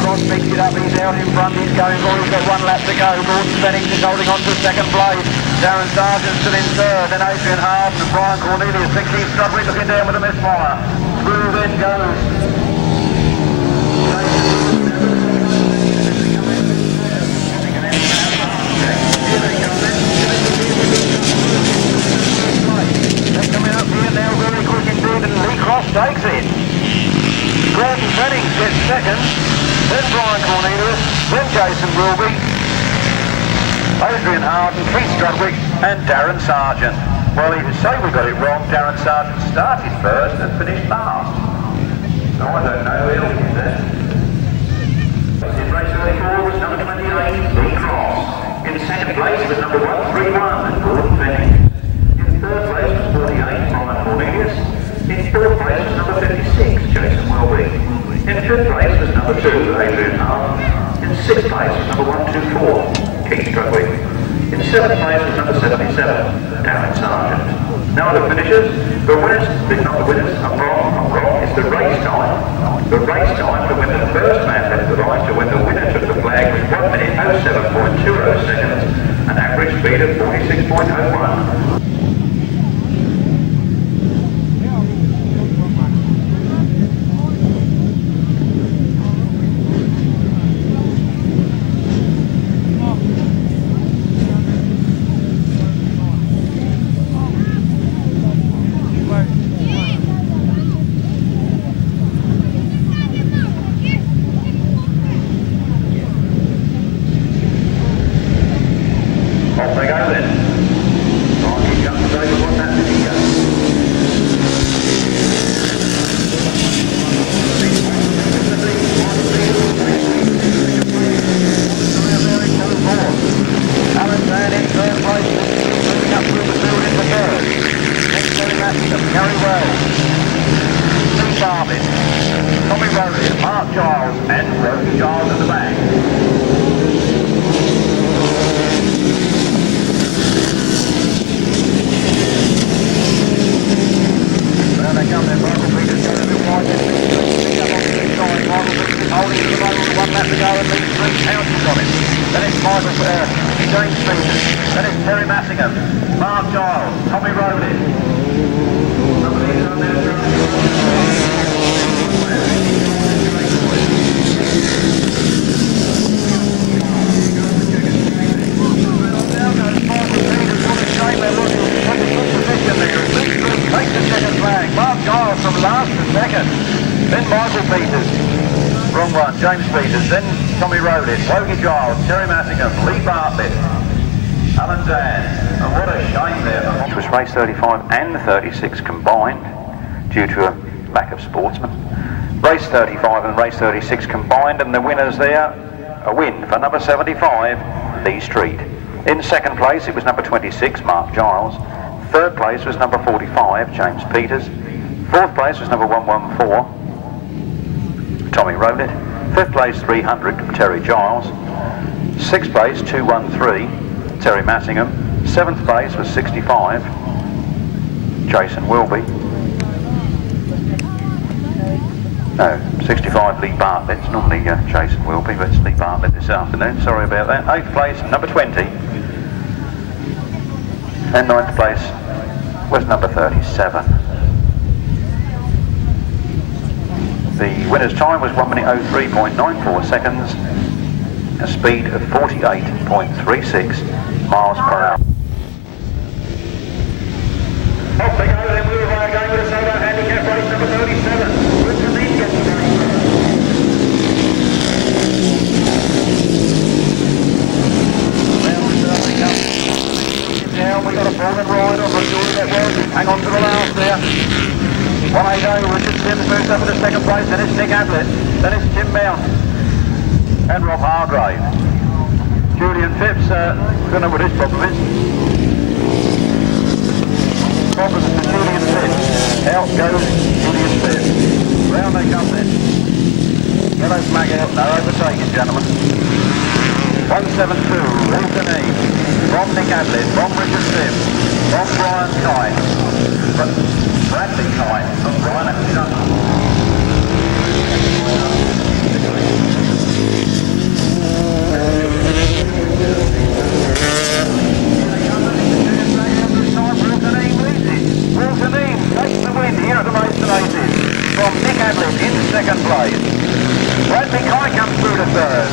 Cross picks it up, he's out in front, he's going for it, he's got 1 lap to go. Gordon Bennington's holding on to second place. Darren Sargent still in third, then Adrian Hart and Brian Cornelius. Then Keith Strudwick looking down with a misfire. Through then goes. They're coming up here now very quick indeed, and Lee Cross takes it. Gordon Bennings gets second, then Brian Cornelius, then Jason Wilby, Adrian Hart and Keith Strudwick and Darren Sargent. Well, if you say we got it wrong, Darren Sargent started first and finished last. So I don't know who else is there. In race 34 was number 28, Lee Cross. In second place was number 131, Gordon Bennings. In third place was 48, Brian Cornelius. In fourth place was number 56, Jason Wilby. In fifth place was number 2, Adrian Hart. In sixth place was number 124, Keith Strudwick. In seventh place was number 77, Darren Sargent. Now the finishers, the winners, not the winners, I'm wrong, it's the race time. The race time to when the first man left the line to when the winner took the flag was 1 minute 07.20 seconds, an average speed of 46.01. Mark Giles and Mark Giles at the back. Well, they come there, Michael Peters going a bit wide. Michael Peters holding to the moment with 1 lap to go and leads 3 pounces on it. Then it's James Peters. Then it's Terry Massingham. Mark Giles. Giles, Tommy Rowlett. Takes the second flag. Mark Giles from last to second. Then Michael Peters. Wrong one, James Peters. Then Tommy Rowlett, Wogie Giles, Teri Massingham, Lee Bartlett, Alan Dan. And what a shame there. It was race 35 and 36 combined due to a lack of sportsmen. Race 35 and race 36 combined, and the winners there, a win for number 75, Lee Street. In second place it was number 26, Mark Giles. Third place was number 45, James Peters. Fourth place was number 114, Tommy Rowlett. Fifth place 300, Teri Giles. Sixth place 213, Teri Massingham. Seventh place was 65, Jason Wilby. No, 65 Lee Bartlett. It's normally Jason Wilby, but it's Lee Bartlett this afternoon. Sorry about that. Eighth place number 20. And ninth place was number 37. The winner's time was 1 minute 03.94 seconds, a speed of 48.36 miles per hour. Off they go, then we'll going with a solo handicap race number 37. With the lead gets the race. Down, we got a fallen rider, I'm not sure who that was. Hang on to the last there. 180, Richard Simmons moves up in the second place, then it's Nick Ablett, then it's Tim Mount, and Rob Hargrave. Julian Phipps, don't know what his problem is. Problems for Julian Phipps. Out goes Julian Phipps. Round they come then. Yellow flag out, no overtaking, gentlemen. 172, Walter Neame, from Nick Ablett, from Richard Sims, from Brian Kite, from Bradley Kite, from Brian Atkinson. Walter Neame takes the win here at the Maidstone Aces, from Nick Ablett in second place. Bradley Kite comes through to third.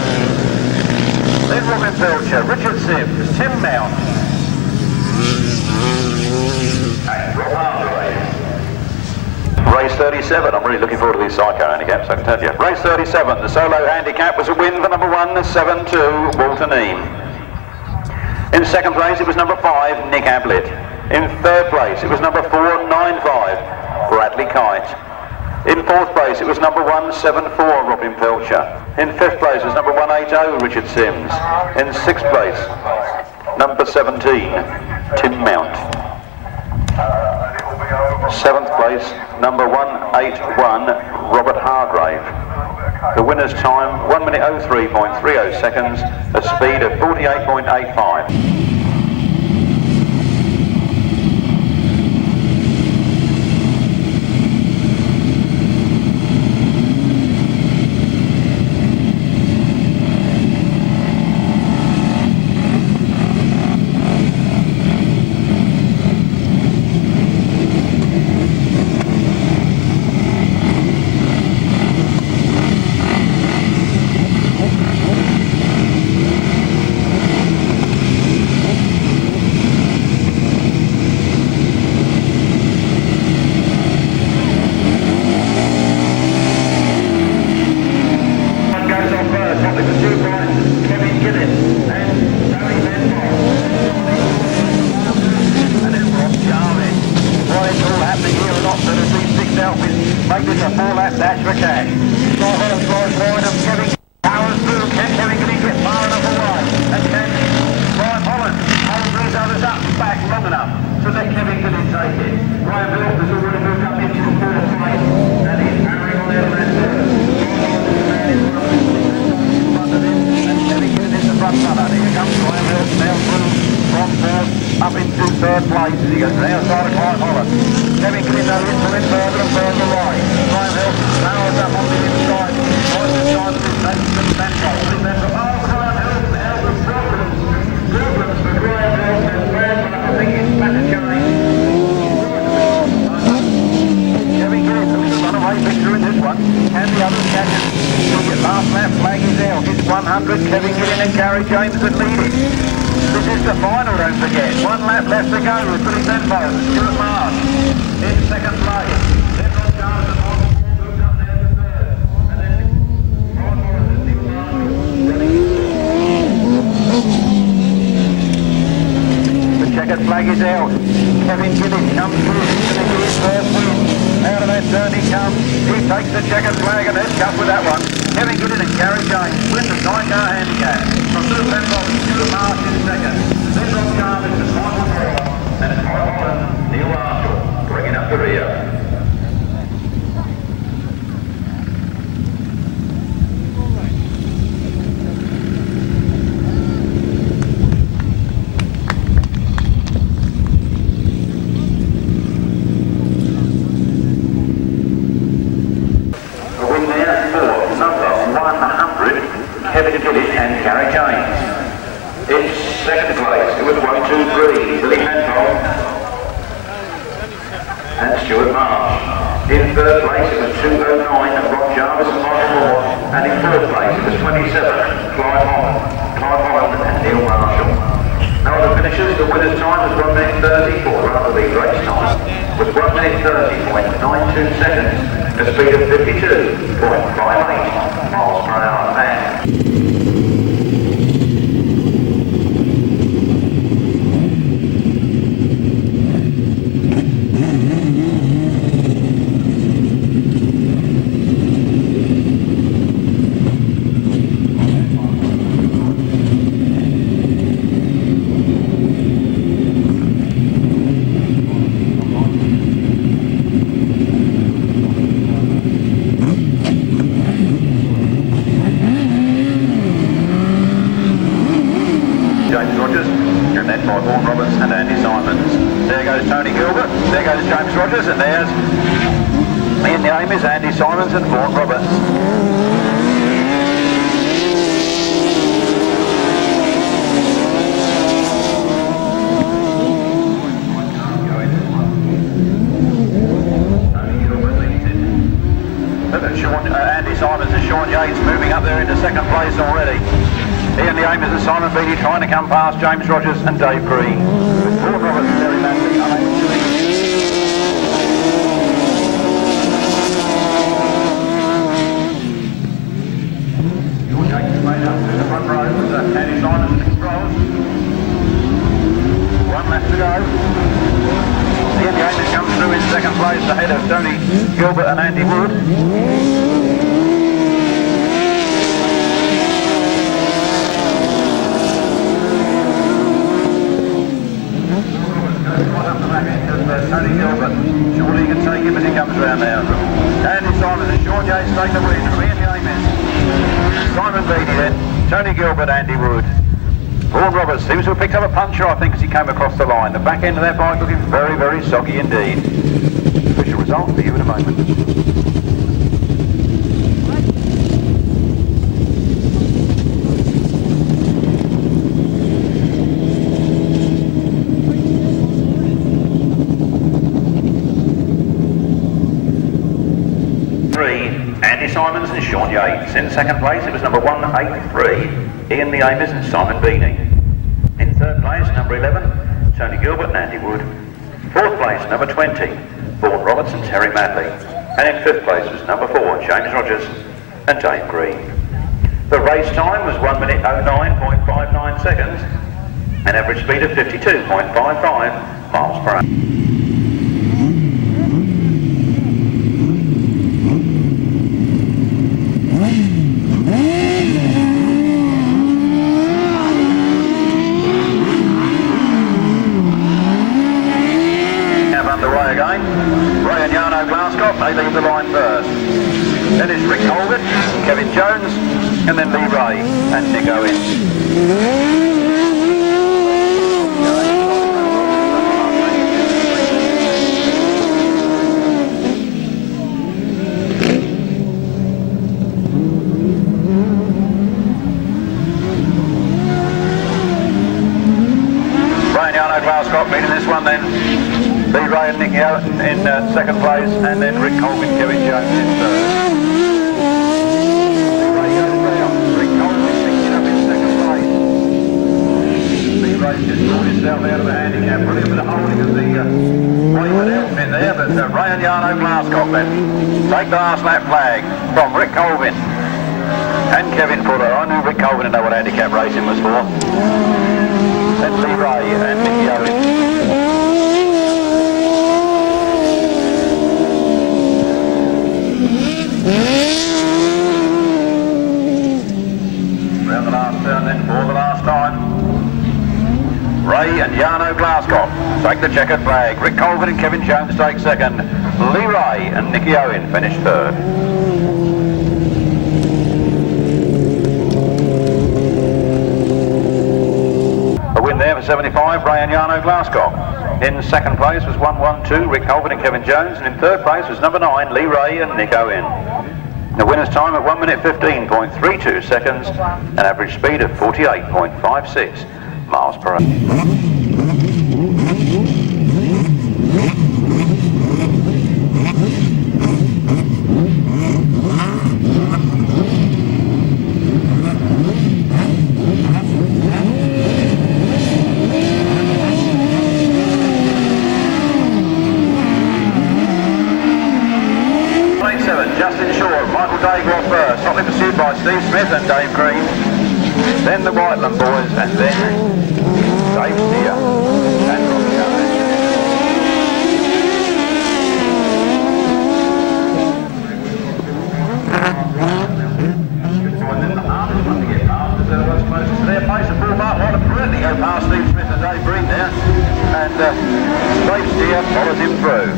Then Wilby Pilcher, Richard Sims, Tim Mount. Race 37, I'm really looking forward to these sidecar handicaps, I can tell you. Race 37, the solo handicap was a win for number 172, Walter Neame. In second place it was number 5, Nick Ablett. In third place it was number 495, Bradley Kite. In fourth place it was number 174, Robin Pilcher. In fifth place was number 180, Richard Sims. In sixth place, number 17, Tim Mount. Seventh place, number 181, Robert Hargrave. The winner's time, 1 minute 03.30 seconds, a speed of 48.85. Make this a 4-lap dash for cash. Holland flies forward and Kevin powers through. Can Kevin get far enough away? And can Brian Holland hold these others up back long enough so that Kevin can take it. Brian Bill has already moved up into the fourth place and he's carrying on there and Kevin getting in the front runner. Here comes Brian Bill now through from fourth up into third place as he goes to the outside of Brian Holland. Kevin getting those in further and further right. Brian Hill powers up on the inside. Tries to shine the defense and central. Remember, Brian Hill with problems. Problems for Brian Hill and Brad, I think it's Matt Thompson. Gary James and leading. This is the final, don't forget. 1 lap left to go with Billy Benbow and Stuart Marsh in second place. Then Rob Giles and Michael Moore moved up there to third. And then Rod Morris and Neil Marshall running. The checkered flag is out. Kevin Gillis comes through to his first win. Out of that turn he comes. He takes the checkered flag and there's cut with that one. Kevin Gillis and Gary James win the 9-car handicap. From Stuart Benbow and Stuart Marsh in second. Then Rob Giles and Michael Moore. And it's Michael and Neil Marshall bringing up the rear. Kevin Gillis and Gary James. In second place, it was 1, 2, 3, Billy Benbow and Stuart Marsh. In third place, it was 209, Rob Jarvis and Michael Moore. And in fourth place, it was 27, Clive Holland and Neil Marshall. No other finishers, the winner's time was 1 minute 30, or rather the race time was 1 minute 30.92 seconds, a speed of 52.58 miles per hour. And there's Ian Neame, Andy Simons and Vaughan Roberts. Andy Simons and Sean Yates moving up there into second place already. Ian Neame and Simon Beattie trying to come past James Rogers and Dave Green. Vaughan Roberts and Teri Andy Simons controls. 1 lap to go. Ian Neame comes through in second place ahead of Tony Gilbert and Andy Wood. Tony Gilbert, surely he can take him as he comes around now. Andy Simons and Sean Yates take the lead from Ian Neame. Simon Beattie then. Tony Gilbert, Andy Wood. Vaughan Roberts seems to have picked up a puncher, I think, as he came across the line. The back end of that bike looking very, very soggy indeed. Official result for you in a moment. Andy Simons and Sean Yates. In second place, it was number 183, Ian Neame and Simon Beattie. In third place, number 11, Tony Gilbert and Andy Wood. Fourth place, number 20, Vaughan Roberts and Terry Madley. And in fifth place was number 4, James Rogers and Dave Green. The race time was 1 minute 09.59 seconds, an average speed of 52.55 miles per hour. They leave the line first. Then it's Rick Holgate, Kevin Jones, and then Lee Ray and Nick Owens. Brian Yarno Glasgow leading this one then. Lee Ray and Nick Owens in second place, and then Rick Holgate, Kevin Jones in third. Lee Ray goes down. Rick Holgate picking it up in second place. just pulled himself out of the handicap. Brilliant with the holding of the Weymouth outfit there, but Ray and Jarno Glasgow then take the last lap flag from Rick Colvin and Kevin Footer. I knew Rick Colvin didn't know what handicap racing was for. Then Lee Ray and Nicky Owen. Round the last turn then for the last time. Ray and Jarno Glasgow take the checkered flag. Rick Colvin and Kevin Jones take second. Lee Ray and Nicky Owen finish third. A win there for 75, Ray and Jarno Glasgow. In second place was 112, Rick Colvin and Kevin Jones, and in third place was number 9, Lee Ray and Nick Owen. The winner's time at 1 minute 15.32 seconds, an average speed of 48.56 miles per hour. Justin Shaw, Michael Dagwell first, hotly pursued by Steve Smith and Dave Green. Then the Whiteland boys, and then Dave Steer and Robbie Gareth. And then the hardest one to get past is what's closest to their place. The full Mark Whiteland brilliantly go past Steve Smith and Dave Green there. And Dave Steer follows him through.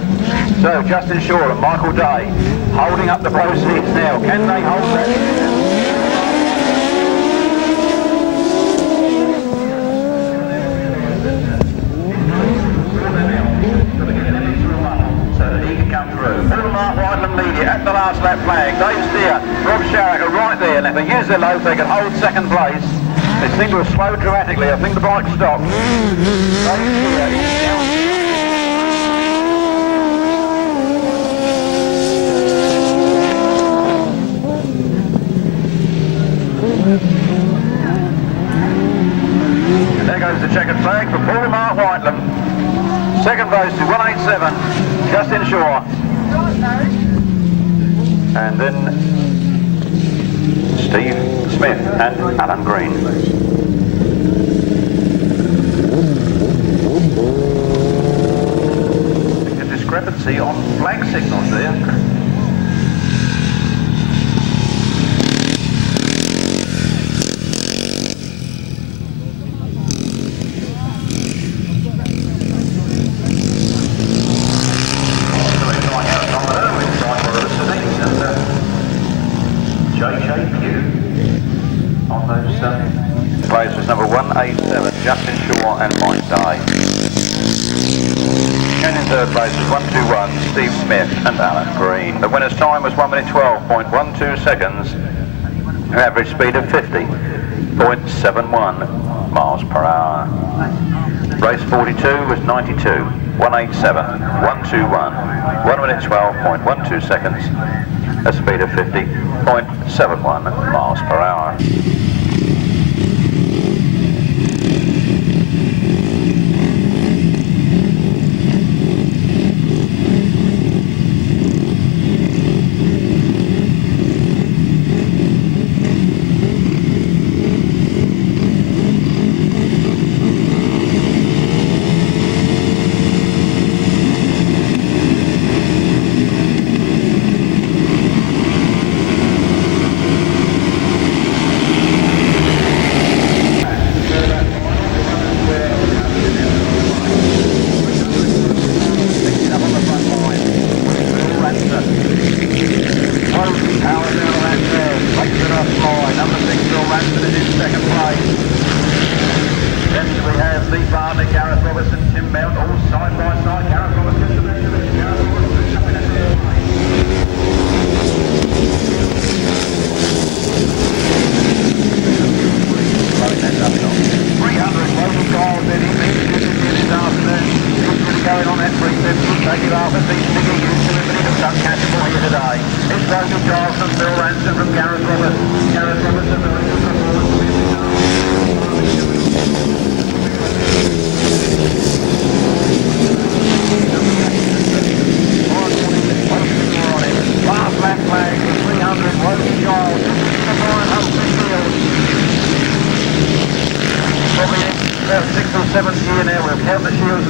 So Justin Shaw and Michael Day holding up the proceeds now. Can they hold that? So that he can come through. Full Mark Whiteland lead at the last lap flag. Dave Steer, Rob Sharrock are right there, and if they use their load they can hold second place. They seem to have slowed dramatically. I think the bike stopped. Dave Steer is now. The checkered flag for Paul Mark Whiteland. Second place to 187, Justin Shaw. And then Steve Smith and Alan Green. A discrepancy on flag signals there. Place was number 187, Justin Shaw and Mike Day. And in third place was 121, Steve Smith and Alan Green. The winner's time was 1 minute 12.12 seconds, an average speed of 50.71 miles per hour. Race 42 was 92, 187, 121, 1 minute 12.12 seconds, a speed of 50.71 miles per hour. Ranson is in second place. Then we have Lee Bartlett, Gareth Robertson, Tim Mount, all side by side. Gareth Robertson, Gareth Robertson up in a third place. 300 local goals in this afternoon. It's going on that 350. Take it off at these bigger use of a bit of sun catch for you today. It's local goals from Bill Ranson from Gareth Robertson. Gareth Robertson, the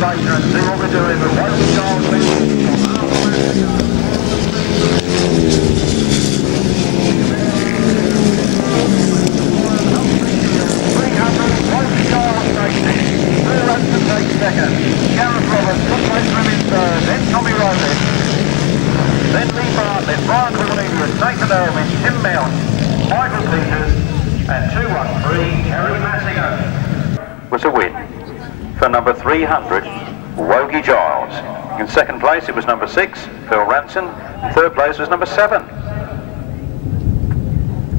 later and see what we're doing. But Wilby Giles wins. Ranson takes second. Gareth Roberts, good place from his third. Then Tommy Rowlett. Then Lee Bartlett, Brian Cornelius, Nathan Irwin, Tim Mount, Michael Peters, and 213 Teri Massingham. Was a win for number 300, Wilby Giles. In second place it was number 6, Phil Ranson. In third place was number 7,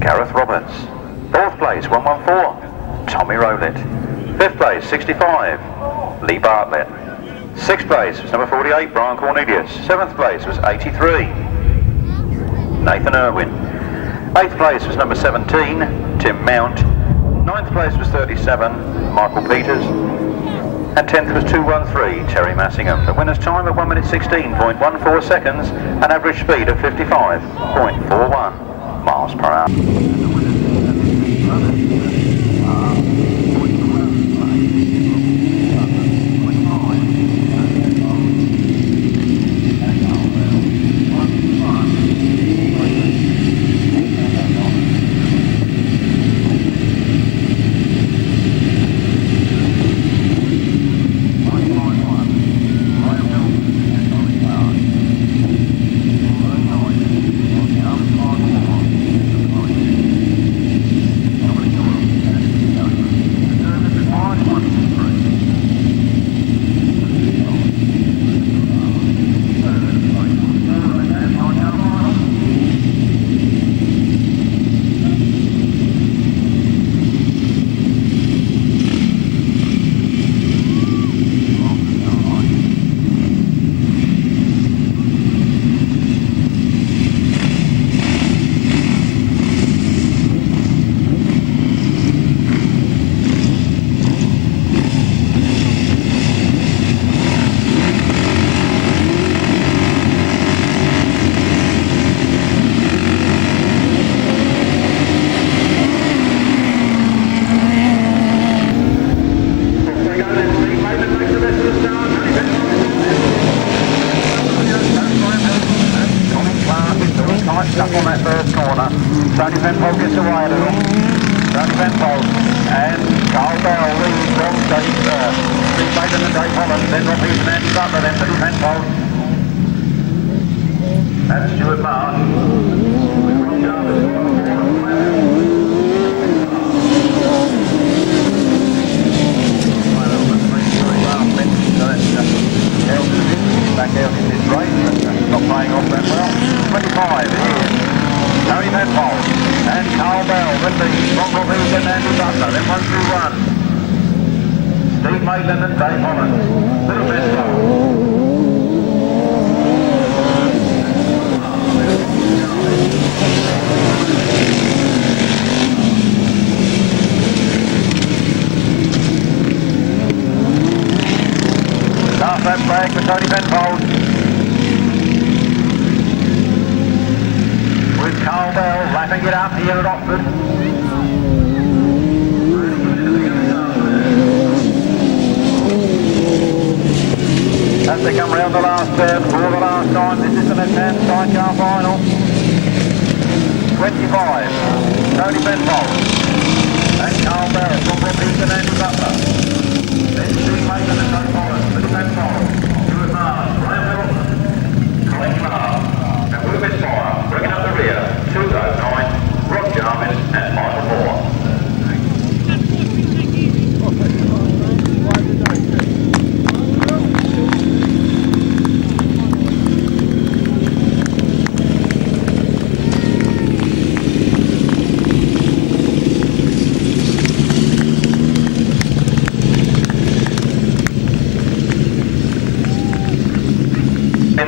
Gareth Roberts. Fourth place, 114, Tommy Rowlett. Fifth place, 65, Lee Bartlett. Sixth place was number 48, Brian Cornelius. Seventh place was 83, Nathan Irwin. Eighth place was number 17, Tim Mount. Ninth place was 37, Michael Peters. And 10th was 213, Teri Massingham. The winner's time at 1 minute 16.14 seconds, an average speed of 55.41 miles per hour. Wrapping it up here at Otford. As they come round the last turn for the last time, this is the left-hand side car final. 25, Tony Penfold and Carl Bell from Brookings and Andy Butler. Then Steve Mason and Doug Holland, Billy Penfold, Stuart Mars, Graham Middleton, Colin Clark, and Wilby Giles bringing up the rear, 209, Rob Jarvis and Michael Moore.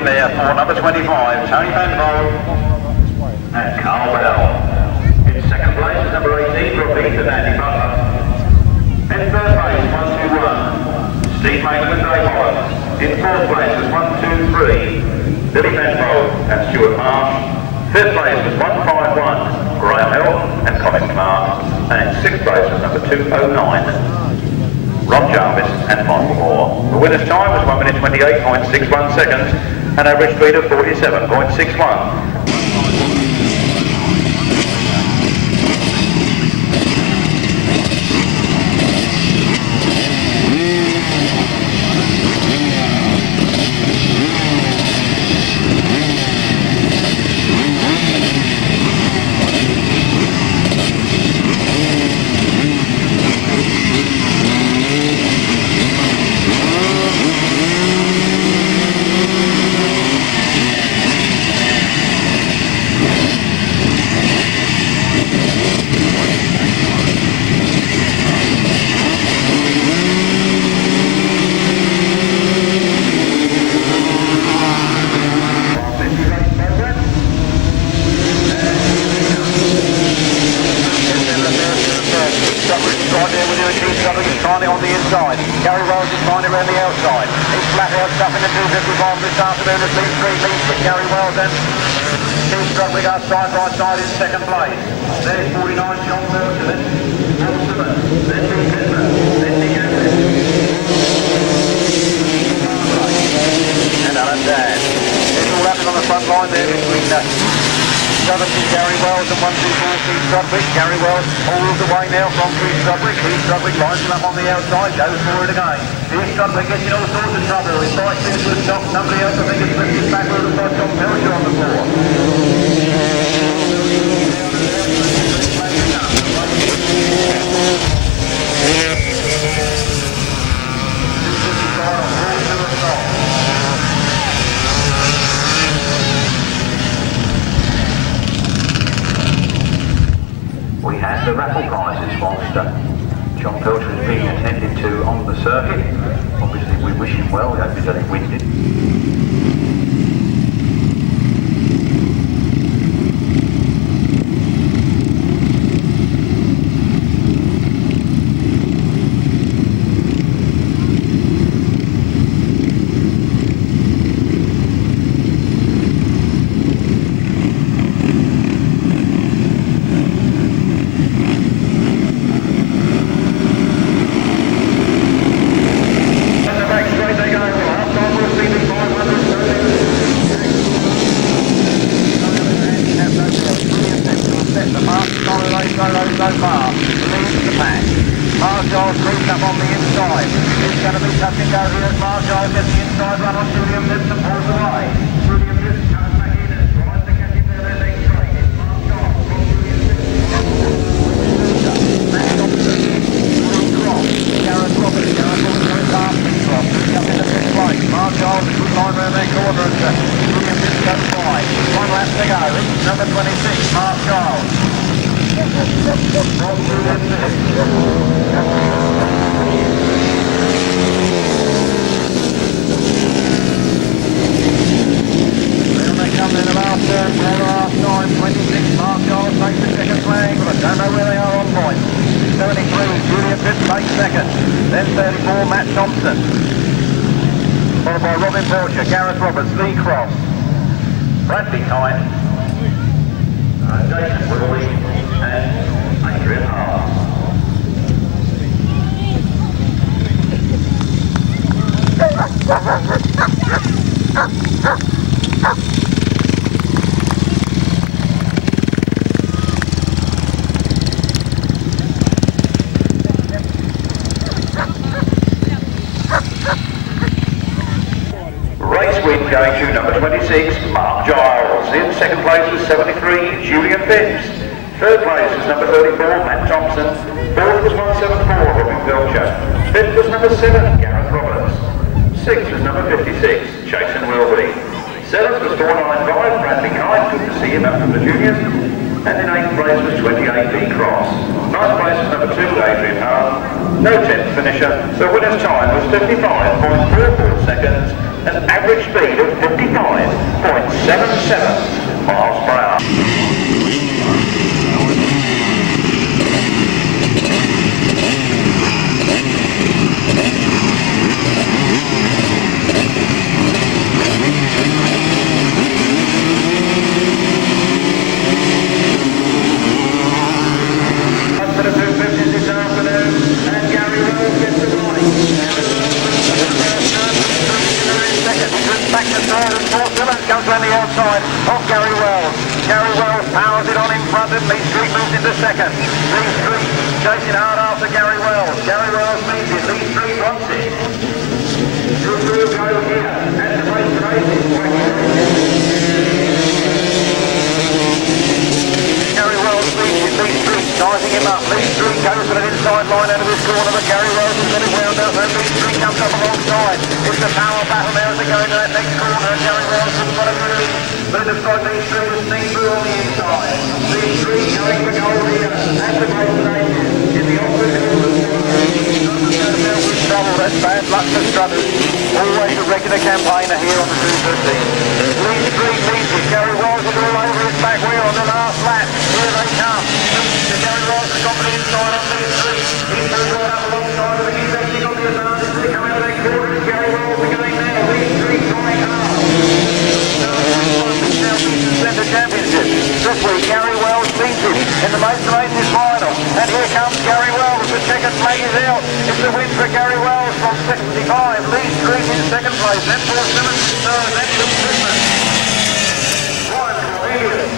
There for number 25, Tony Penfold and Carl Bell. In second place is number 18, Brookings and Andy Butler. In third place, 121, Steve Mason and Dave Holland. In fourth place was 123, Billy Penfold and Stuart Marsh. Fifth place was 151, Graham Hill and Colin Clark. And in sixth place was number 209. Ron Jarvis and Michael Moore. The winner's time was 1 minute 28.61 seconds and average speed of 47.61. Keith Strudwick are side by side in second place. There's 49 John Pilcher, then Simmons, then Lee Pitman, then Neame. And Alan Dan. It's all happening on the front line there between 17 Gary Wells and 124 Keith Strudwick. Gary Wells pulls away now from Keith Strudwick. Keith Strudwick lines him up on the outside, goes for it again. Keith Strudwick gets in all sorts of trouble. His bike seems to have stopped. Somebody else, I think, has flipped his back over by John Pilcher on the floor. We had the raffle prizes whilst John Pilcher is being attended to on the circuit. Obviously we wish him well, we hope he's only winded. Mark Giles creeps up on the inside. It's going to be touch and go here as Mark Giles gets the inside run on Julian Phipps and pulls away. Julian Phipps comes back in and tries to catch him there, their leg straight. It's Mark Giles from Julian Phipps. Matt Thompson, Lee Cross, Gareth Roberts, Gareth also goes past Lee Cross, moving up into fifth place. Mark Giles is good line round their corner and Julian Phipps goes by. 1 lap to go. It's number 26, Mark Giles. From Julian Phipps. Coming in the last turn, 4.5 26. Mark Giles takes the second flag, but I don't know where they are on points. 73, Julian Phipps takes second. Then 34, Matt Thompson. Followed by Robin Pilcher, Gareth Roberts, Lee Cross, Bradley Kite, Jason Wilby, and Adrian Hart. Race win going to number 26, Mark Giles. In second place was 73, Julian Phipps. Third place was number 34, Matt Thompson. Fourth was 174, Robin Pilcher. Fifth was number 7, Gareth Roberts. Sixth was number 56, Jason Wilby. Seventh was 495, Bradley Kite. Good to see him up from the juniors. And in eighth place was 28, Lee Cross. Ninth place was number 2, Adrian Hart. No 10th finisher. The winner's time was 55.44 seconds. An average speed of 55.77 miles per hour. Up to the 250 this afternoon, and Gary Wells gets the line. back to third and fourth. Simmons comes around the outside of Gary Wells. Gary Wells powers it on in front and Lee Street moves into second. Lee Street chasing hard after Gary Wells. Gary Wells means it. Lee Street wants it. Two will go here at the race races. Gary Wells leads it. Lee Street sizing him up. Lee Street goes for an inside line out of his corner, but Gary Wells has got it wound up and Lee Street comes up alongside. It's a power battle now as they go into that next corner and Gary Wells has got it through. But it looks like Lee Street will sneak through on the inside. Lee Street going for goal here at the Maidstone Aces in the Otford corner. Trouble, that's bad luck for Strudwick. Always a regular campaigner here on the 250. Lee Street leads it. Gary Wells is all over his back wheel on the last lap. Here they come. Gary Wells has got the inside on Lee Street. He's moved right up alongside of it. He's actually got the advantage. They come out of that corner. Gary Wells are going now. Lee Street trying hard. The championship. This week Gary Wells leads it in the Maidstone Aces final. And here comes Gary Wells. The checkered flag is out. It's a win for Gary Wells from 65. Lee Street in second place. Then Paul Simmons in third. Then Lee Pitman. Cornelius.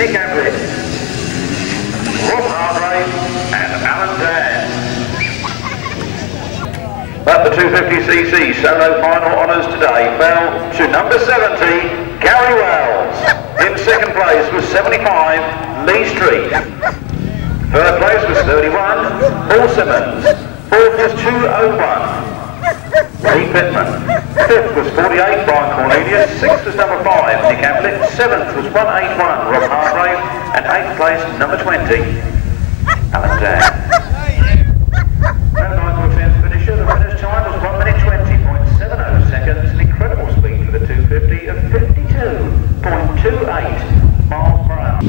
Nick Ablett. Rob Hargrave and Alan Dan. But the 250cc solo final honours today fell to number 70, Gary Wells. In second place was 75, Lee Street. Third place was 31, Paul Simmons. Fourth was 201, Lee Pitman. Fifth was 48, Brian Cornelius. Sixth was number 5, Nick Ablett. Seventh was 181, Rob Hargrave. And eighth place, number 20, Alan Dan. The winner's time was 1 minute 20.70 seconds, an incredible speed for the 250 of 52.28 miles per hour.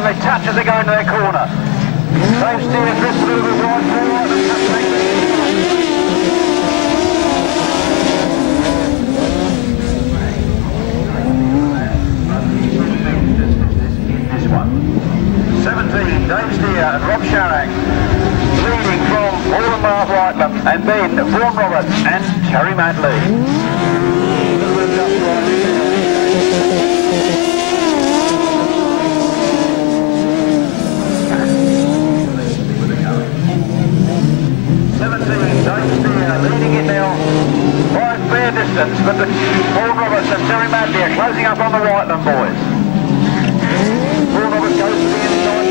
They touch as they go into their corner. They've steered this through the right forward and touch this one. 17, Dave Steer and Rob Sharrack leading from Paul and Mark Whitelam and then Vaughan Roberts and Teri Madley. Leading it now by a fair distance, but the Paul Roberts and Teri Madley are closing up on the Whitelam boys. Paul Roberts goes to the inside.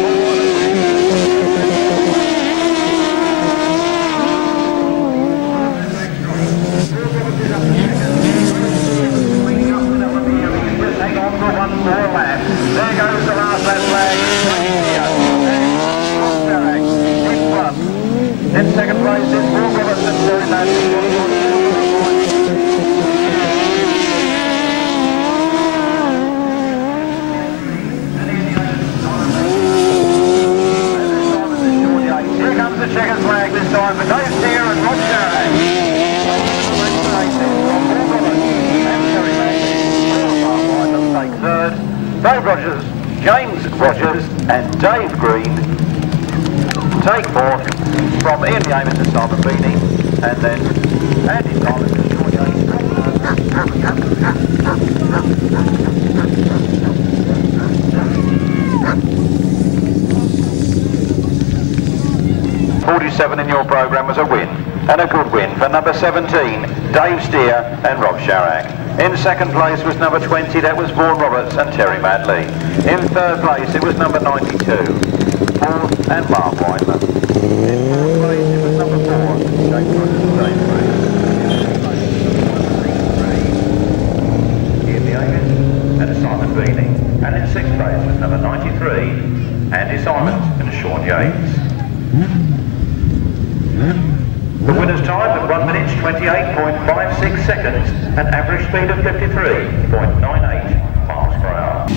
Just hang on for one more lap. There goes the last lap flag. In front. In second place is Paul Roberts and Teri Madley. Here comes the checkered flag this time for Dave Steer and Rob Sharrack. Take third. Dave Rogers, James Rogers and Dave Green take fourth. From Ian Neame to Simon Beanie, and then Andy Thomas to Sean Yates. 47 in your programme was a win, and a good win for number 17, Dave Steer and Rob Sharak. In second place was number 20, that was Vaughan Roberts and Teri Madley. In third place it was number 92, Paul and Mark Whiteman. In fourth place it was number 4, James and Simon Beanie. And in sixth place was number 93, Andy Simons and Sean Yates. The winner's time was 1 minute 28.56 seconds, an average speed of 53.98 miles per hour.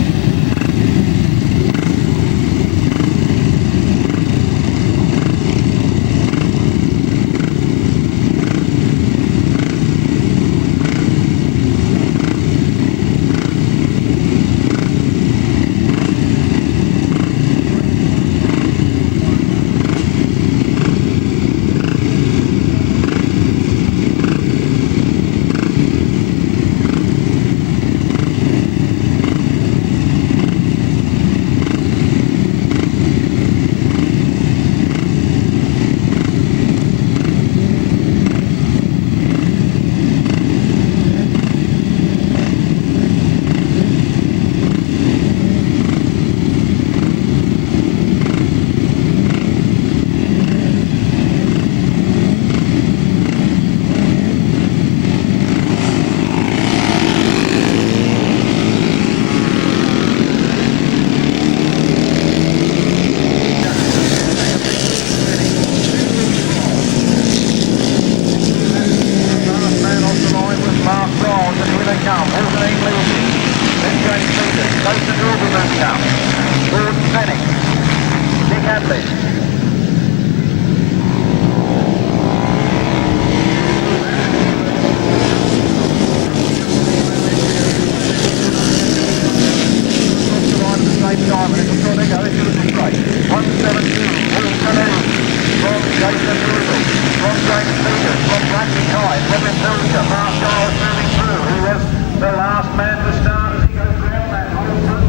Pilcher, Mark Giles moving through, who was the last man to start as he goes round that whole front.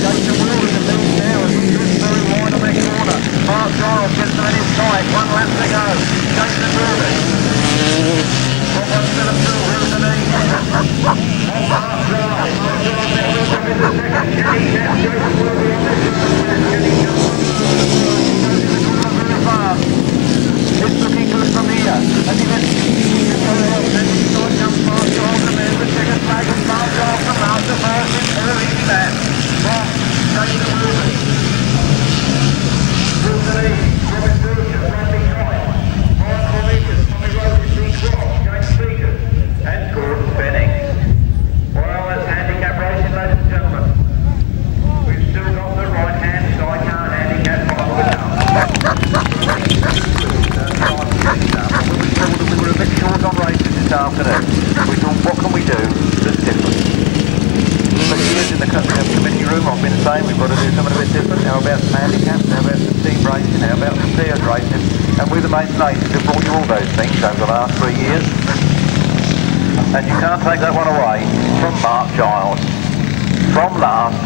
Jason Wilby to lead now as he drifts very wide on that corner. Mark Giles gets them in his sight, 1 lap to go. Jason Wilby. From what's going to through, who's the knee? Mark Giles. Mark Giles now moves up in the second. Kenny Jason Wilby on this one. Kenny it's looking good from here. As he gets then inside comes Mark Giles, and there's the second flag of Mark Giles from after first in for an easy man. From Jason Wilby. Wilby, Robin Pilcher, Bradley Kite, Mark Cornelius, Tommy Rhodes, Lee Pitman, James Peters, and Gordon Bennings. Well, that's handicap racing, ladies and gentlemen. We've still got the right-hand side car handicap final with us. We were a bit short on races this afternoon. We thought, what can we do that's different? For years in the committee room, I've been saying we've got to do something a bit different. How about some handicaps? How about some team racing? How about some pairs racing? And we're the Maidstone Aces have brought you all those things over the last 3 years. And you can't take that one away from Mark Giles. From last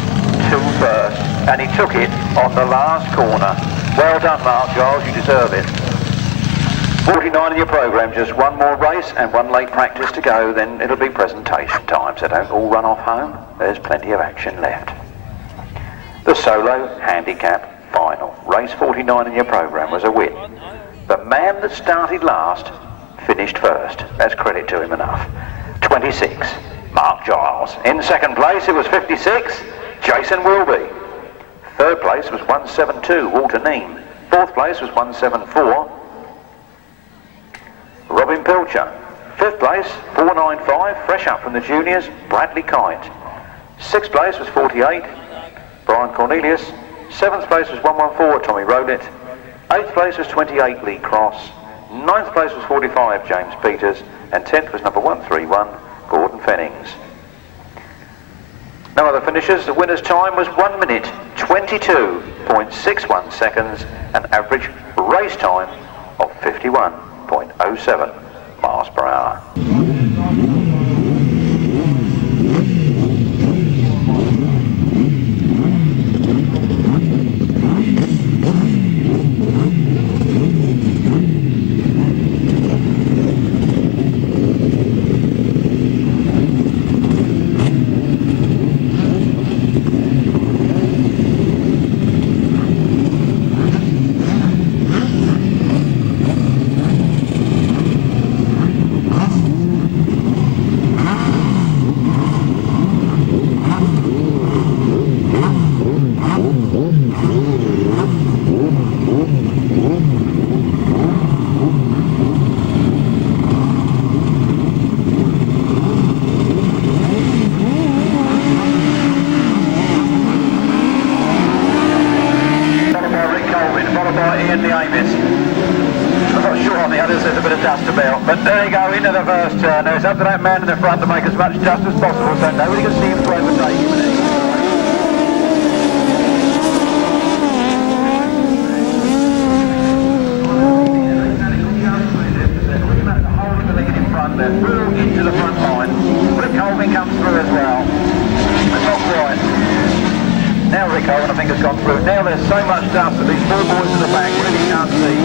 to first. And he took it on the last corner. Well done, Mark Giles, you deserve it. 49 in your programme, just one more race and one late practice to go, then it'll be presentation time, so don't all run off home. There's plenty of action left. The solo handicap final. Race 49 in your programme was a win. The man that started last finished first. That's credit to him enough. 26, Mark Giles. In second place, it was 56, Jason Wilby. Third place was 172, Walter Neame. Fourth place was 174, Robin Pilcher. Fifth place, 495, fresh up from the juniors, Bradley Kite. Sixth place was 48, Brian Cornelius. Seventh place was 114, Tommy Rowlett. Eighth place was 28, Lee Cross. Ninth place was 45, James Peters. And 10th was number 131, Gordon Fennings. No other finishers. The winner's time was 1 minute 22.61 seconds, an average race time of 51.07 miles per hour. well. But there you go, into the first turn. Now it's up to that man in the front to make as much dust as possible, so nobody can see him to overtake him. They're through into the front line. Rick Colvin comes through as well. But not quite. Now Rick Colvin, I think, has gone through. Now there's so much dust that these four boys in the back really can't see.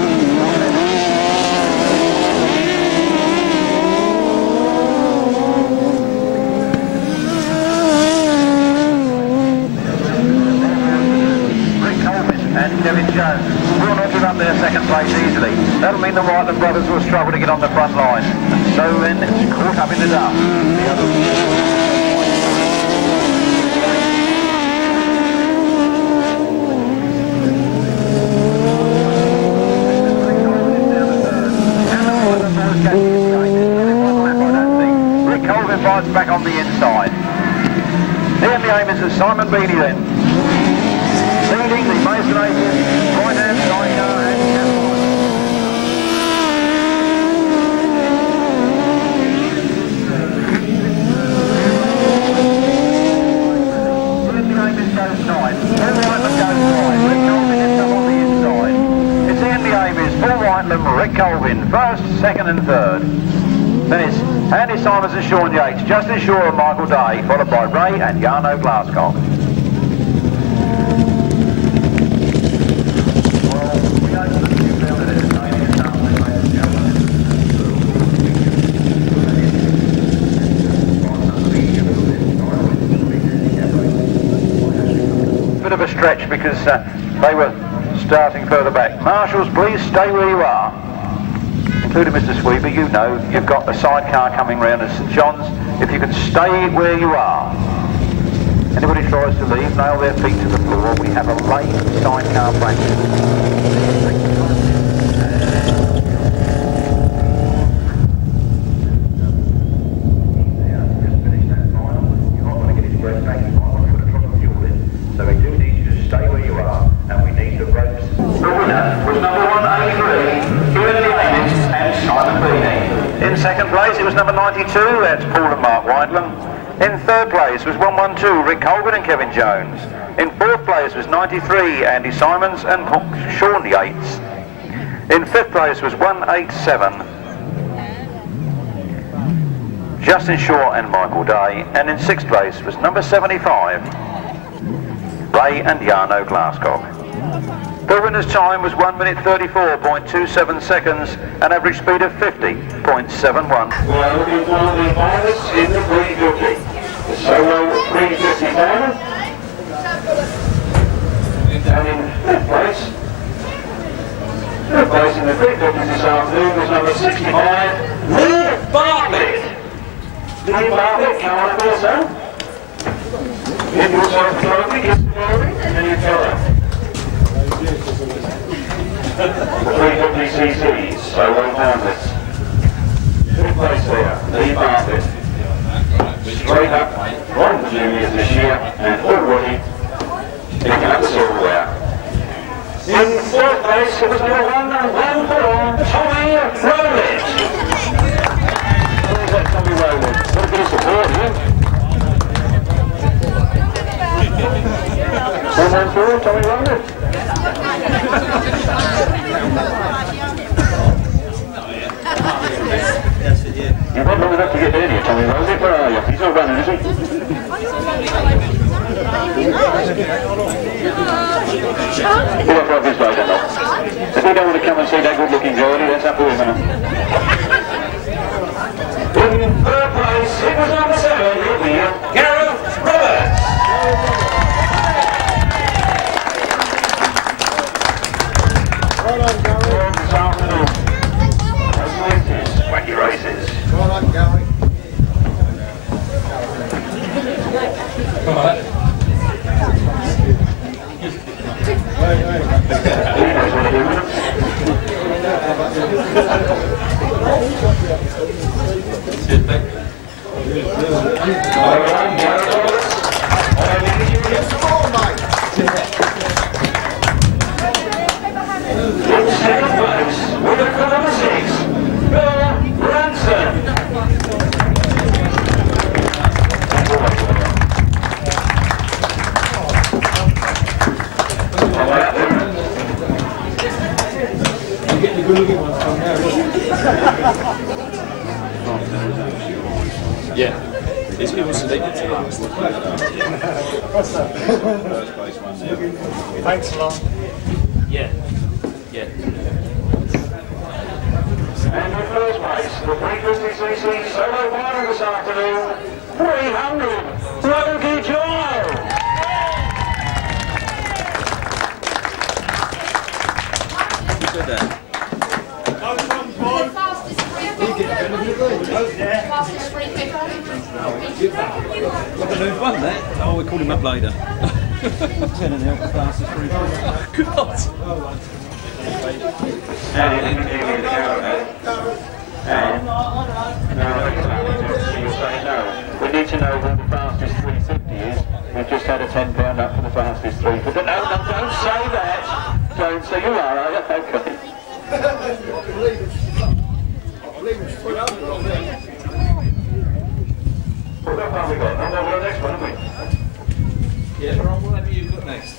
Rick Colvin and Kevin Jones will not give up their second place easily. That'll mean the Whiteland brothers will struggle to get on the front line. So then it's caught up in the dust. Rick Colvin fights back on the inside. There in the aim is Simon Beanie then. Leading the Maidstone Aces right-hand side car and Rick Colvin, first, second and third. Then it's Andy Simons and Sean Yates, Justin Shaw and Michael Day, followed by Ray and Yarno Glascock. Bit of a stretch because they were starting further back. Marshals, please stay where you are. Including Mr. Sweeper, you know you've got a sidecar coming round at St John's. If you can stay where you are. Anybody tries to leave, nail their feet to the floor. We have a late sidecar practice. Second place, it was number 92, that's Paul and Mark Whiteland. In third place was 112, Rick Colvin and Kevin Jones. In fourth place was 93, Andy Simons and Sean Yates. In fifth place was 187, Justin Shaw and Michael Day. And in sixth place was number 75, Ray and Yarno Glascock. The winner's time was 1 minute 34.27 seconds, an average speed of 50.71. We're looking for the finalists in the 350. The solo 350 final. And in fifth place in the 350 this afternoon was number 65, Lee Bartlett. Lee Bartlett, come on up here, sir. Give yourself a trophy, kiss the glory, and then you colour. The 350cc, solo founders. Fifth place there, Lee Bartlett. Straight up, one juniors this year, and already picking up the silverware. In fourth place, it was number 114, Tommy Rowlett. Where's that Tommy Rowlett? What a bit of support here. 114, Tommy Rowlett. You've not long enough to get down here, Tommy Rowlett. Where are you? He's not running, is he? Pull up right this way, then. If you don't want to come and see that good-looking girl, that's up to him. In third place, it was number 7, Gareth Roberts. Well done, Gareth. This afternoon, wacky races. Well done, Gareth. Yeah. He wants to leave it to last. Thanks a lot. Yeah. Yeah. And in first place, the 350cc solo final this afternoon, 300, Bradley Kite. You said that. Who's won that? Oh, we called him up later. 10 and the fastest free. God. We need to know who the fastest 350 is. We've just had a £10 up for the fastest 350. No, don't say that. Don't say you are, you? Okay. What have we got? No, we've got the next one, haven't we? Yeah, whatever you've got next.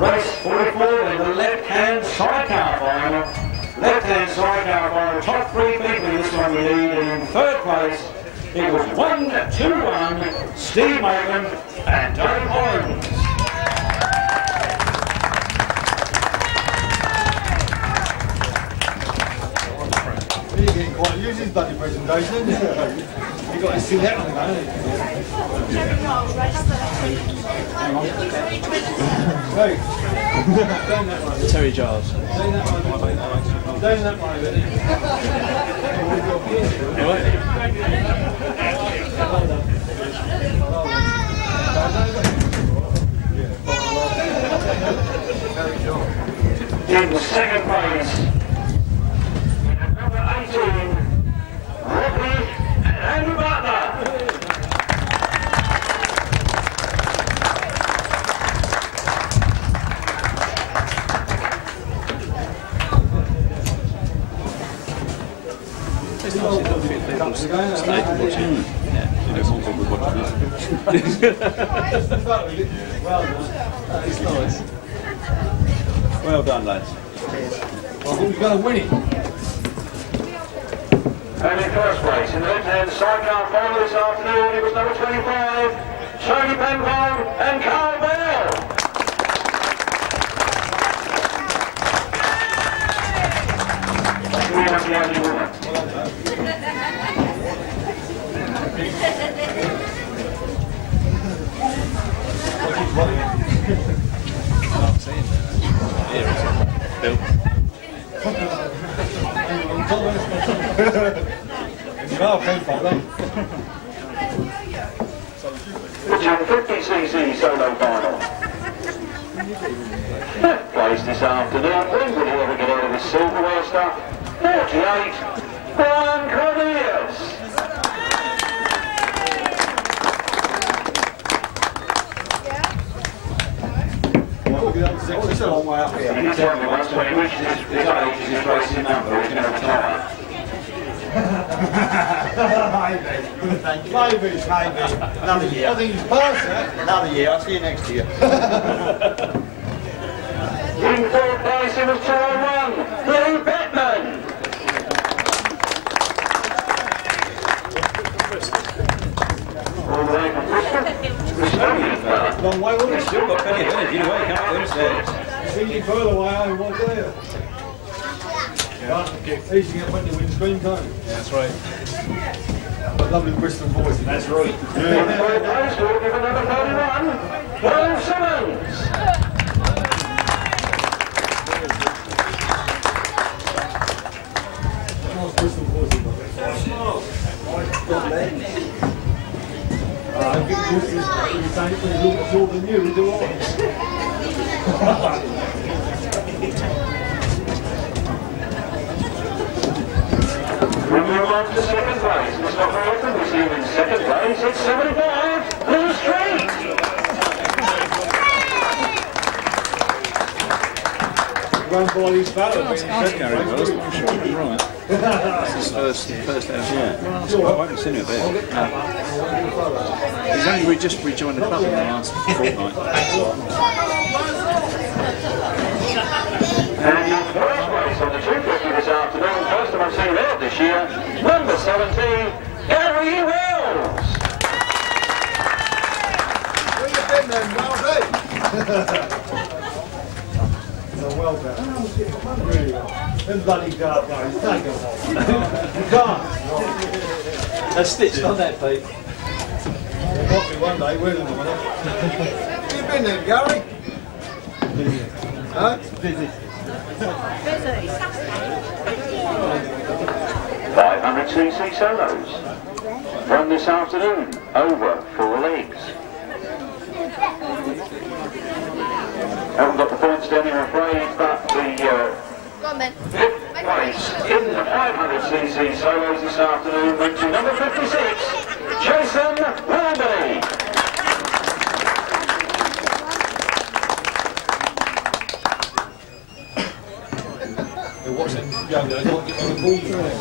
Race 44 in the left-hand sidecar final. Left-hand sidecar final. Top 3 people this one we lead. And in third place, it was 1-2-1, Steve Maidstone and Dave Holmes. You're getting quite used to this bloody presentation, isn't it? You've got to see that one, haven't you? Hey, down that one. Teri Giles. Down that one. Down that one, ready? In second place, number 18, Wilby and Bartlett. Well done, lads. I thought you were going to win it. And in first place, in the left-hand sidecar final this afternoon, it was number 25, Tony Penfold and Carl Bell. We have the only winner. You are Penfold, aren't you? The 250cc solo final. Fifth place this afternoon, when will he ever get out of his silverware stuff? 48, Brian Cornelius. It's a long way up here. He told me once when he reaches his age, his racing number, he's going to retire. Maybe. Another year. I think he's past that. Another year. I'll see you next year. In fourth place, it was 201, Lee Pitman. All the way from Bristol. Long way, wasn't it? Still got plenty of energy, you know, you can't do it. It's easy further away, I was there. Easy to get put in the windscreen, can't you? That's right. Lovely Bristol voice. That's right. In third place, we'll give another 31, Simmons. Nice Bristol voice. I think this is the same thing. Look shorter than you, do I? We move on to second place. It's not very often we see him in second place. It's 75, Lee Street. Run by these fellas. Gary was, I'm sure you're right. This is first house, yeah. I haven't seen him a bit. He's only just rejoined the club in the last fortnight. And in first place on the 250 this afternoon, Lincolnshire, number 17, Gary Wells. Where you been then, Wilby? So well done. Really well. Them bloody dark days, take them off. You can't. That's stitched on that, Pete. There might be one day, will there, won't it? Where you been then, Gary? Busy. Huh? Busy. 500cc solos. Run this afternoon, over 4 legs. Haven't got the points down here, I'm afraid, but the place in the 500cc solos this afternoon went to number 56, Jason Wilby. Watch them young guys not get on the ball through it.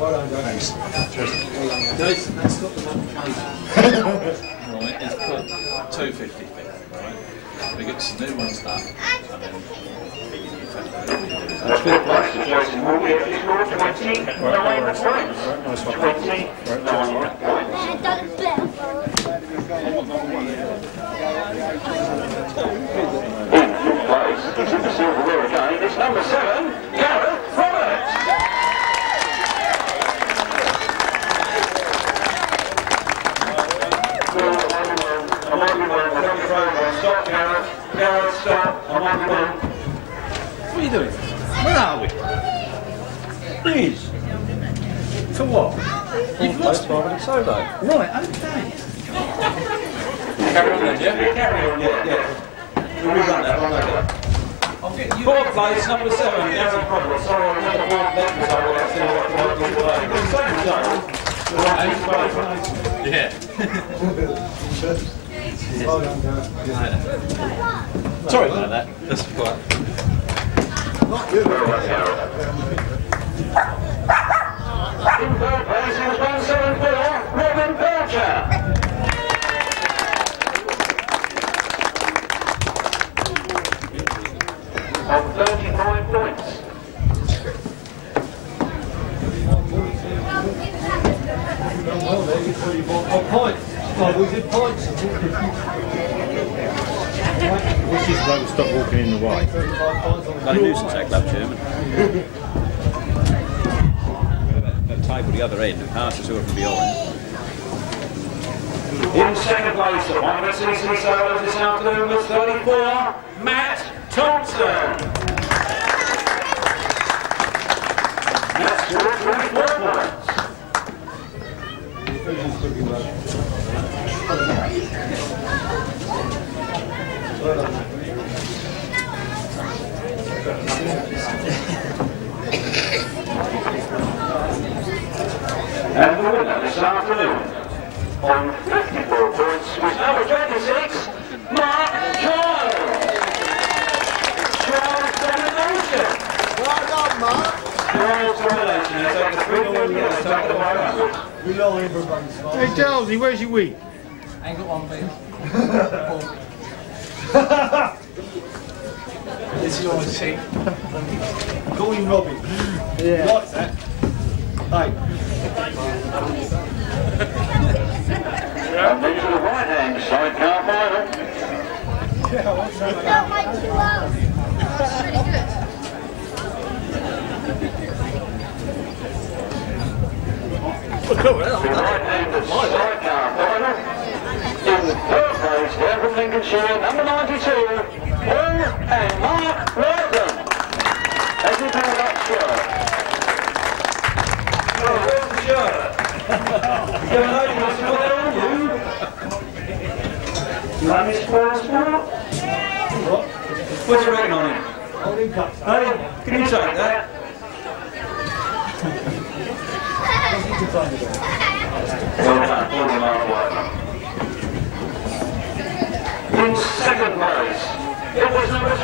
Well done, guys. Jason, that's got the one case. Right, it's put 250, right? We get some new ones done. That's good place to Jason Wilby. He scored 29 points. 29 points. In fifth place, he's in the silverware again. It's number 7, Gareth Rowlett. I'm on your way. Stop, Gareth. Gareth, stop. I'm on your way. What are you doing? Where are we? Please. For what? You've lost Bartlett solo. Right, okay. Carry on then, yeah? Carry on, yeah. We'll rerun that one over. I'll get you. 4th place, number 7, Gareth Roberts. Sorry, I'm not going to let me sorry, that's still what yeah. Well done, Gareth. Sorry about that. That's quite. Not you. In 3rd place, it was 174, Robin Pilcher. On 35 points. Well, there you go. You bought points. Oh, we did points. What's this bloke stop walking in the way? Bloody nuisance act, love, Chairman. That table the other end, and passes who are from behind. In 2nd place, the 500cc solos this afternoon was 34, Matt Thompson. Matt scored 24 points. And the winner this afternoon, on 54 points, was number 26, Mark Giles. Giles domination. Well done, Mark. Giles domination. He's taken 3 points, he's taken the 100. We know everybody's smart. Hey, Charlesy, where's your wig? Ain't got one, please. It's yours, see. Call him Robbie. Yeah. He likes that. Hey. And these are the right-hand side car final. Don't make 2 hours. That's really good. The right-hand side car final. In 3rd place, down from Lincolnshire, number 92, Paul and Mark Ranson. As he pulled up shirt. Oh, where's the shirt? You're an lady, what's put that on you? You like this passport? What do you reckon on him? Hold him cups. Hey, can you take that? Well done, Mark. In 2nd place, it was number 20,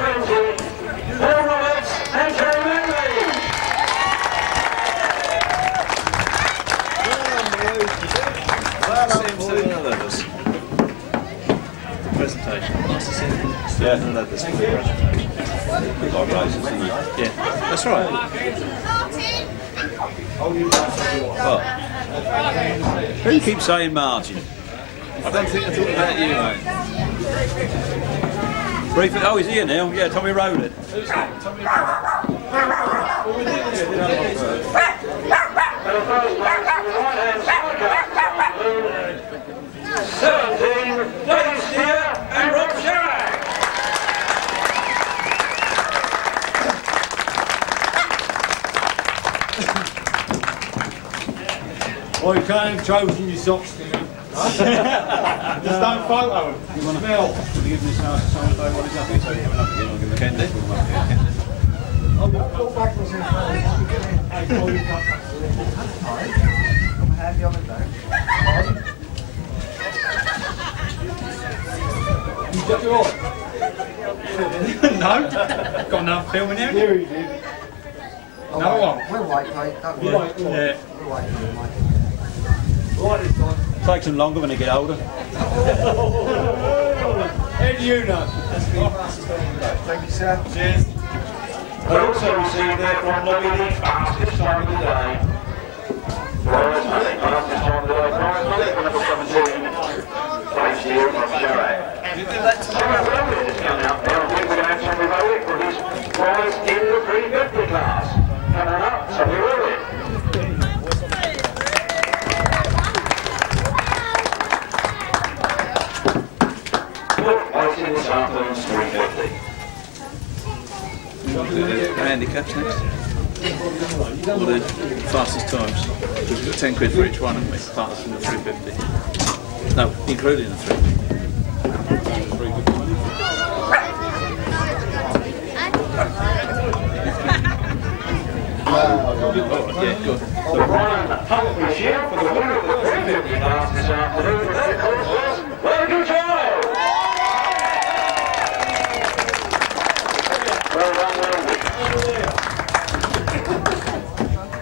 Paul Roberts and Teri. Presentation. Nice to see you. Yeah, no, that's a good presentation. Like races, isn't it? Yeah, that's right. Well, who keeps saying Martin? I don't think I talked about you, mate. Oh, he's here now. Yeah, Tommy Rowlett. Who's that? Tommy Rowlett. 17, Dave's here and Rob Sherrack. Oh, you can't have chosen your socks, do you? Just don't photo them. You want to smell? Will you give this house to someone today while he's up here? So you have enough again. I'll give him a candy. I'll go back and say, hey, call you back. I'm happy on the day. You got your order? No, got enough filming out. Here he did. Another one. We'll wait, mate. Don't Yeah. worry. Yeah. We'll wait for you, mate. Right this time. Takes them longer when they get older. How do you know? Thank you, sir. Cheers. I also received there from Lobby the fastest time of the day. Forest Money, fastest time of the day. Forest Money, number 17. Place here from Sherrack. Summer Grasstrack is coming up now. I think we're going to have Tommy Rowlett for his prize in the 350 class. Coming up, Tommy Rowlett. This afternoon's 350. Handicaps next. All the fastest times. We've got 10 quid for each one, haven't we? Fastest in the 350. No, including the 350. Yeah, good. Ryan Humphrey for the winner of the 350 class this afternoon. And that, of course, was Welcome Child. Well done, Wilby.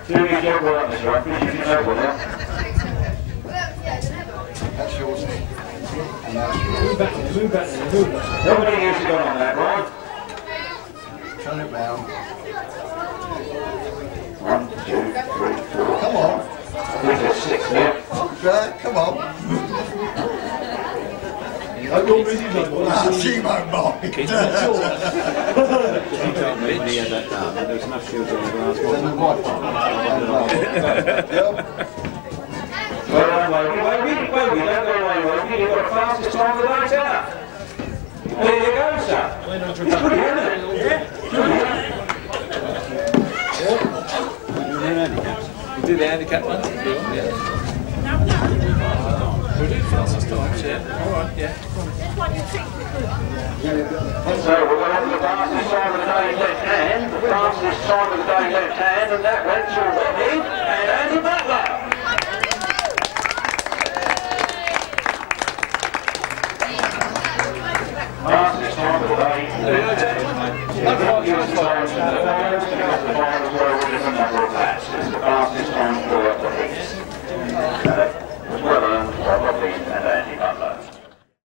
Do you get work, Mr. Humphrey? You can know what else. That's yours. Move back. How many years you got on that, Ryan? Turn it round. 1, 2, 3, 4. Come on. I think it's 6 now. Come on. Ah, she won't mind. He told me he had that done, but there was enough shields on the last one. Well done, Wilby. Wilby, don't go away, Wilby. You've got the fastest time of the day, sir. There you go, sir. It's pretty good, isn't it? We do the handicap one? Yeah. We'll do the fastest times, yeah. Alright, yeah. So we're going to have the fastest time of the day left hand, the fastest time of the day left hand, and that went to Wilby and Andy Butler. Fastest time of the day.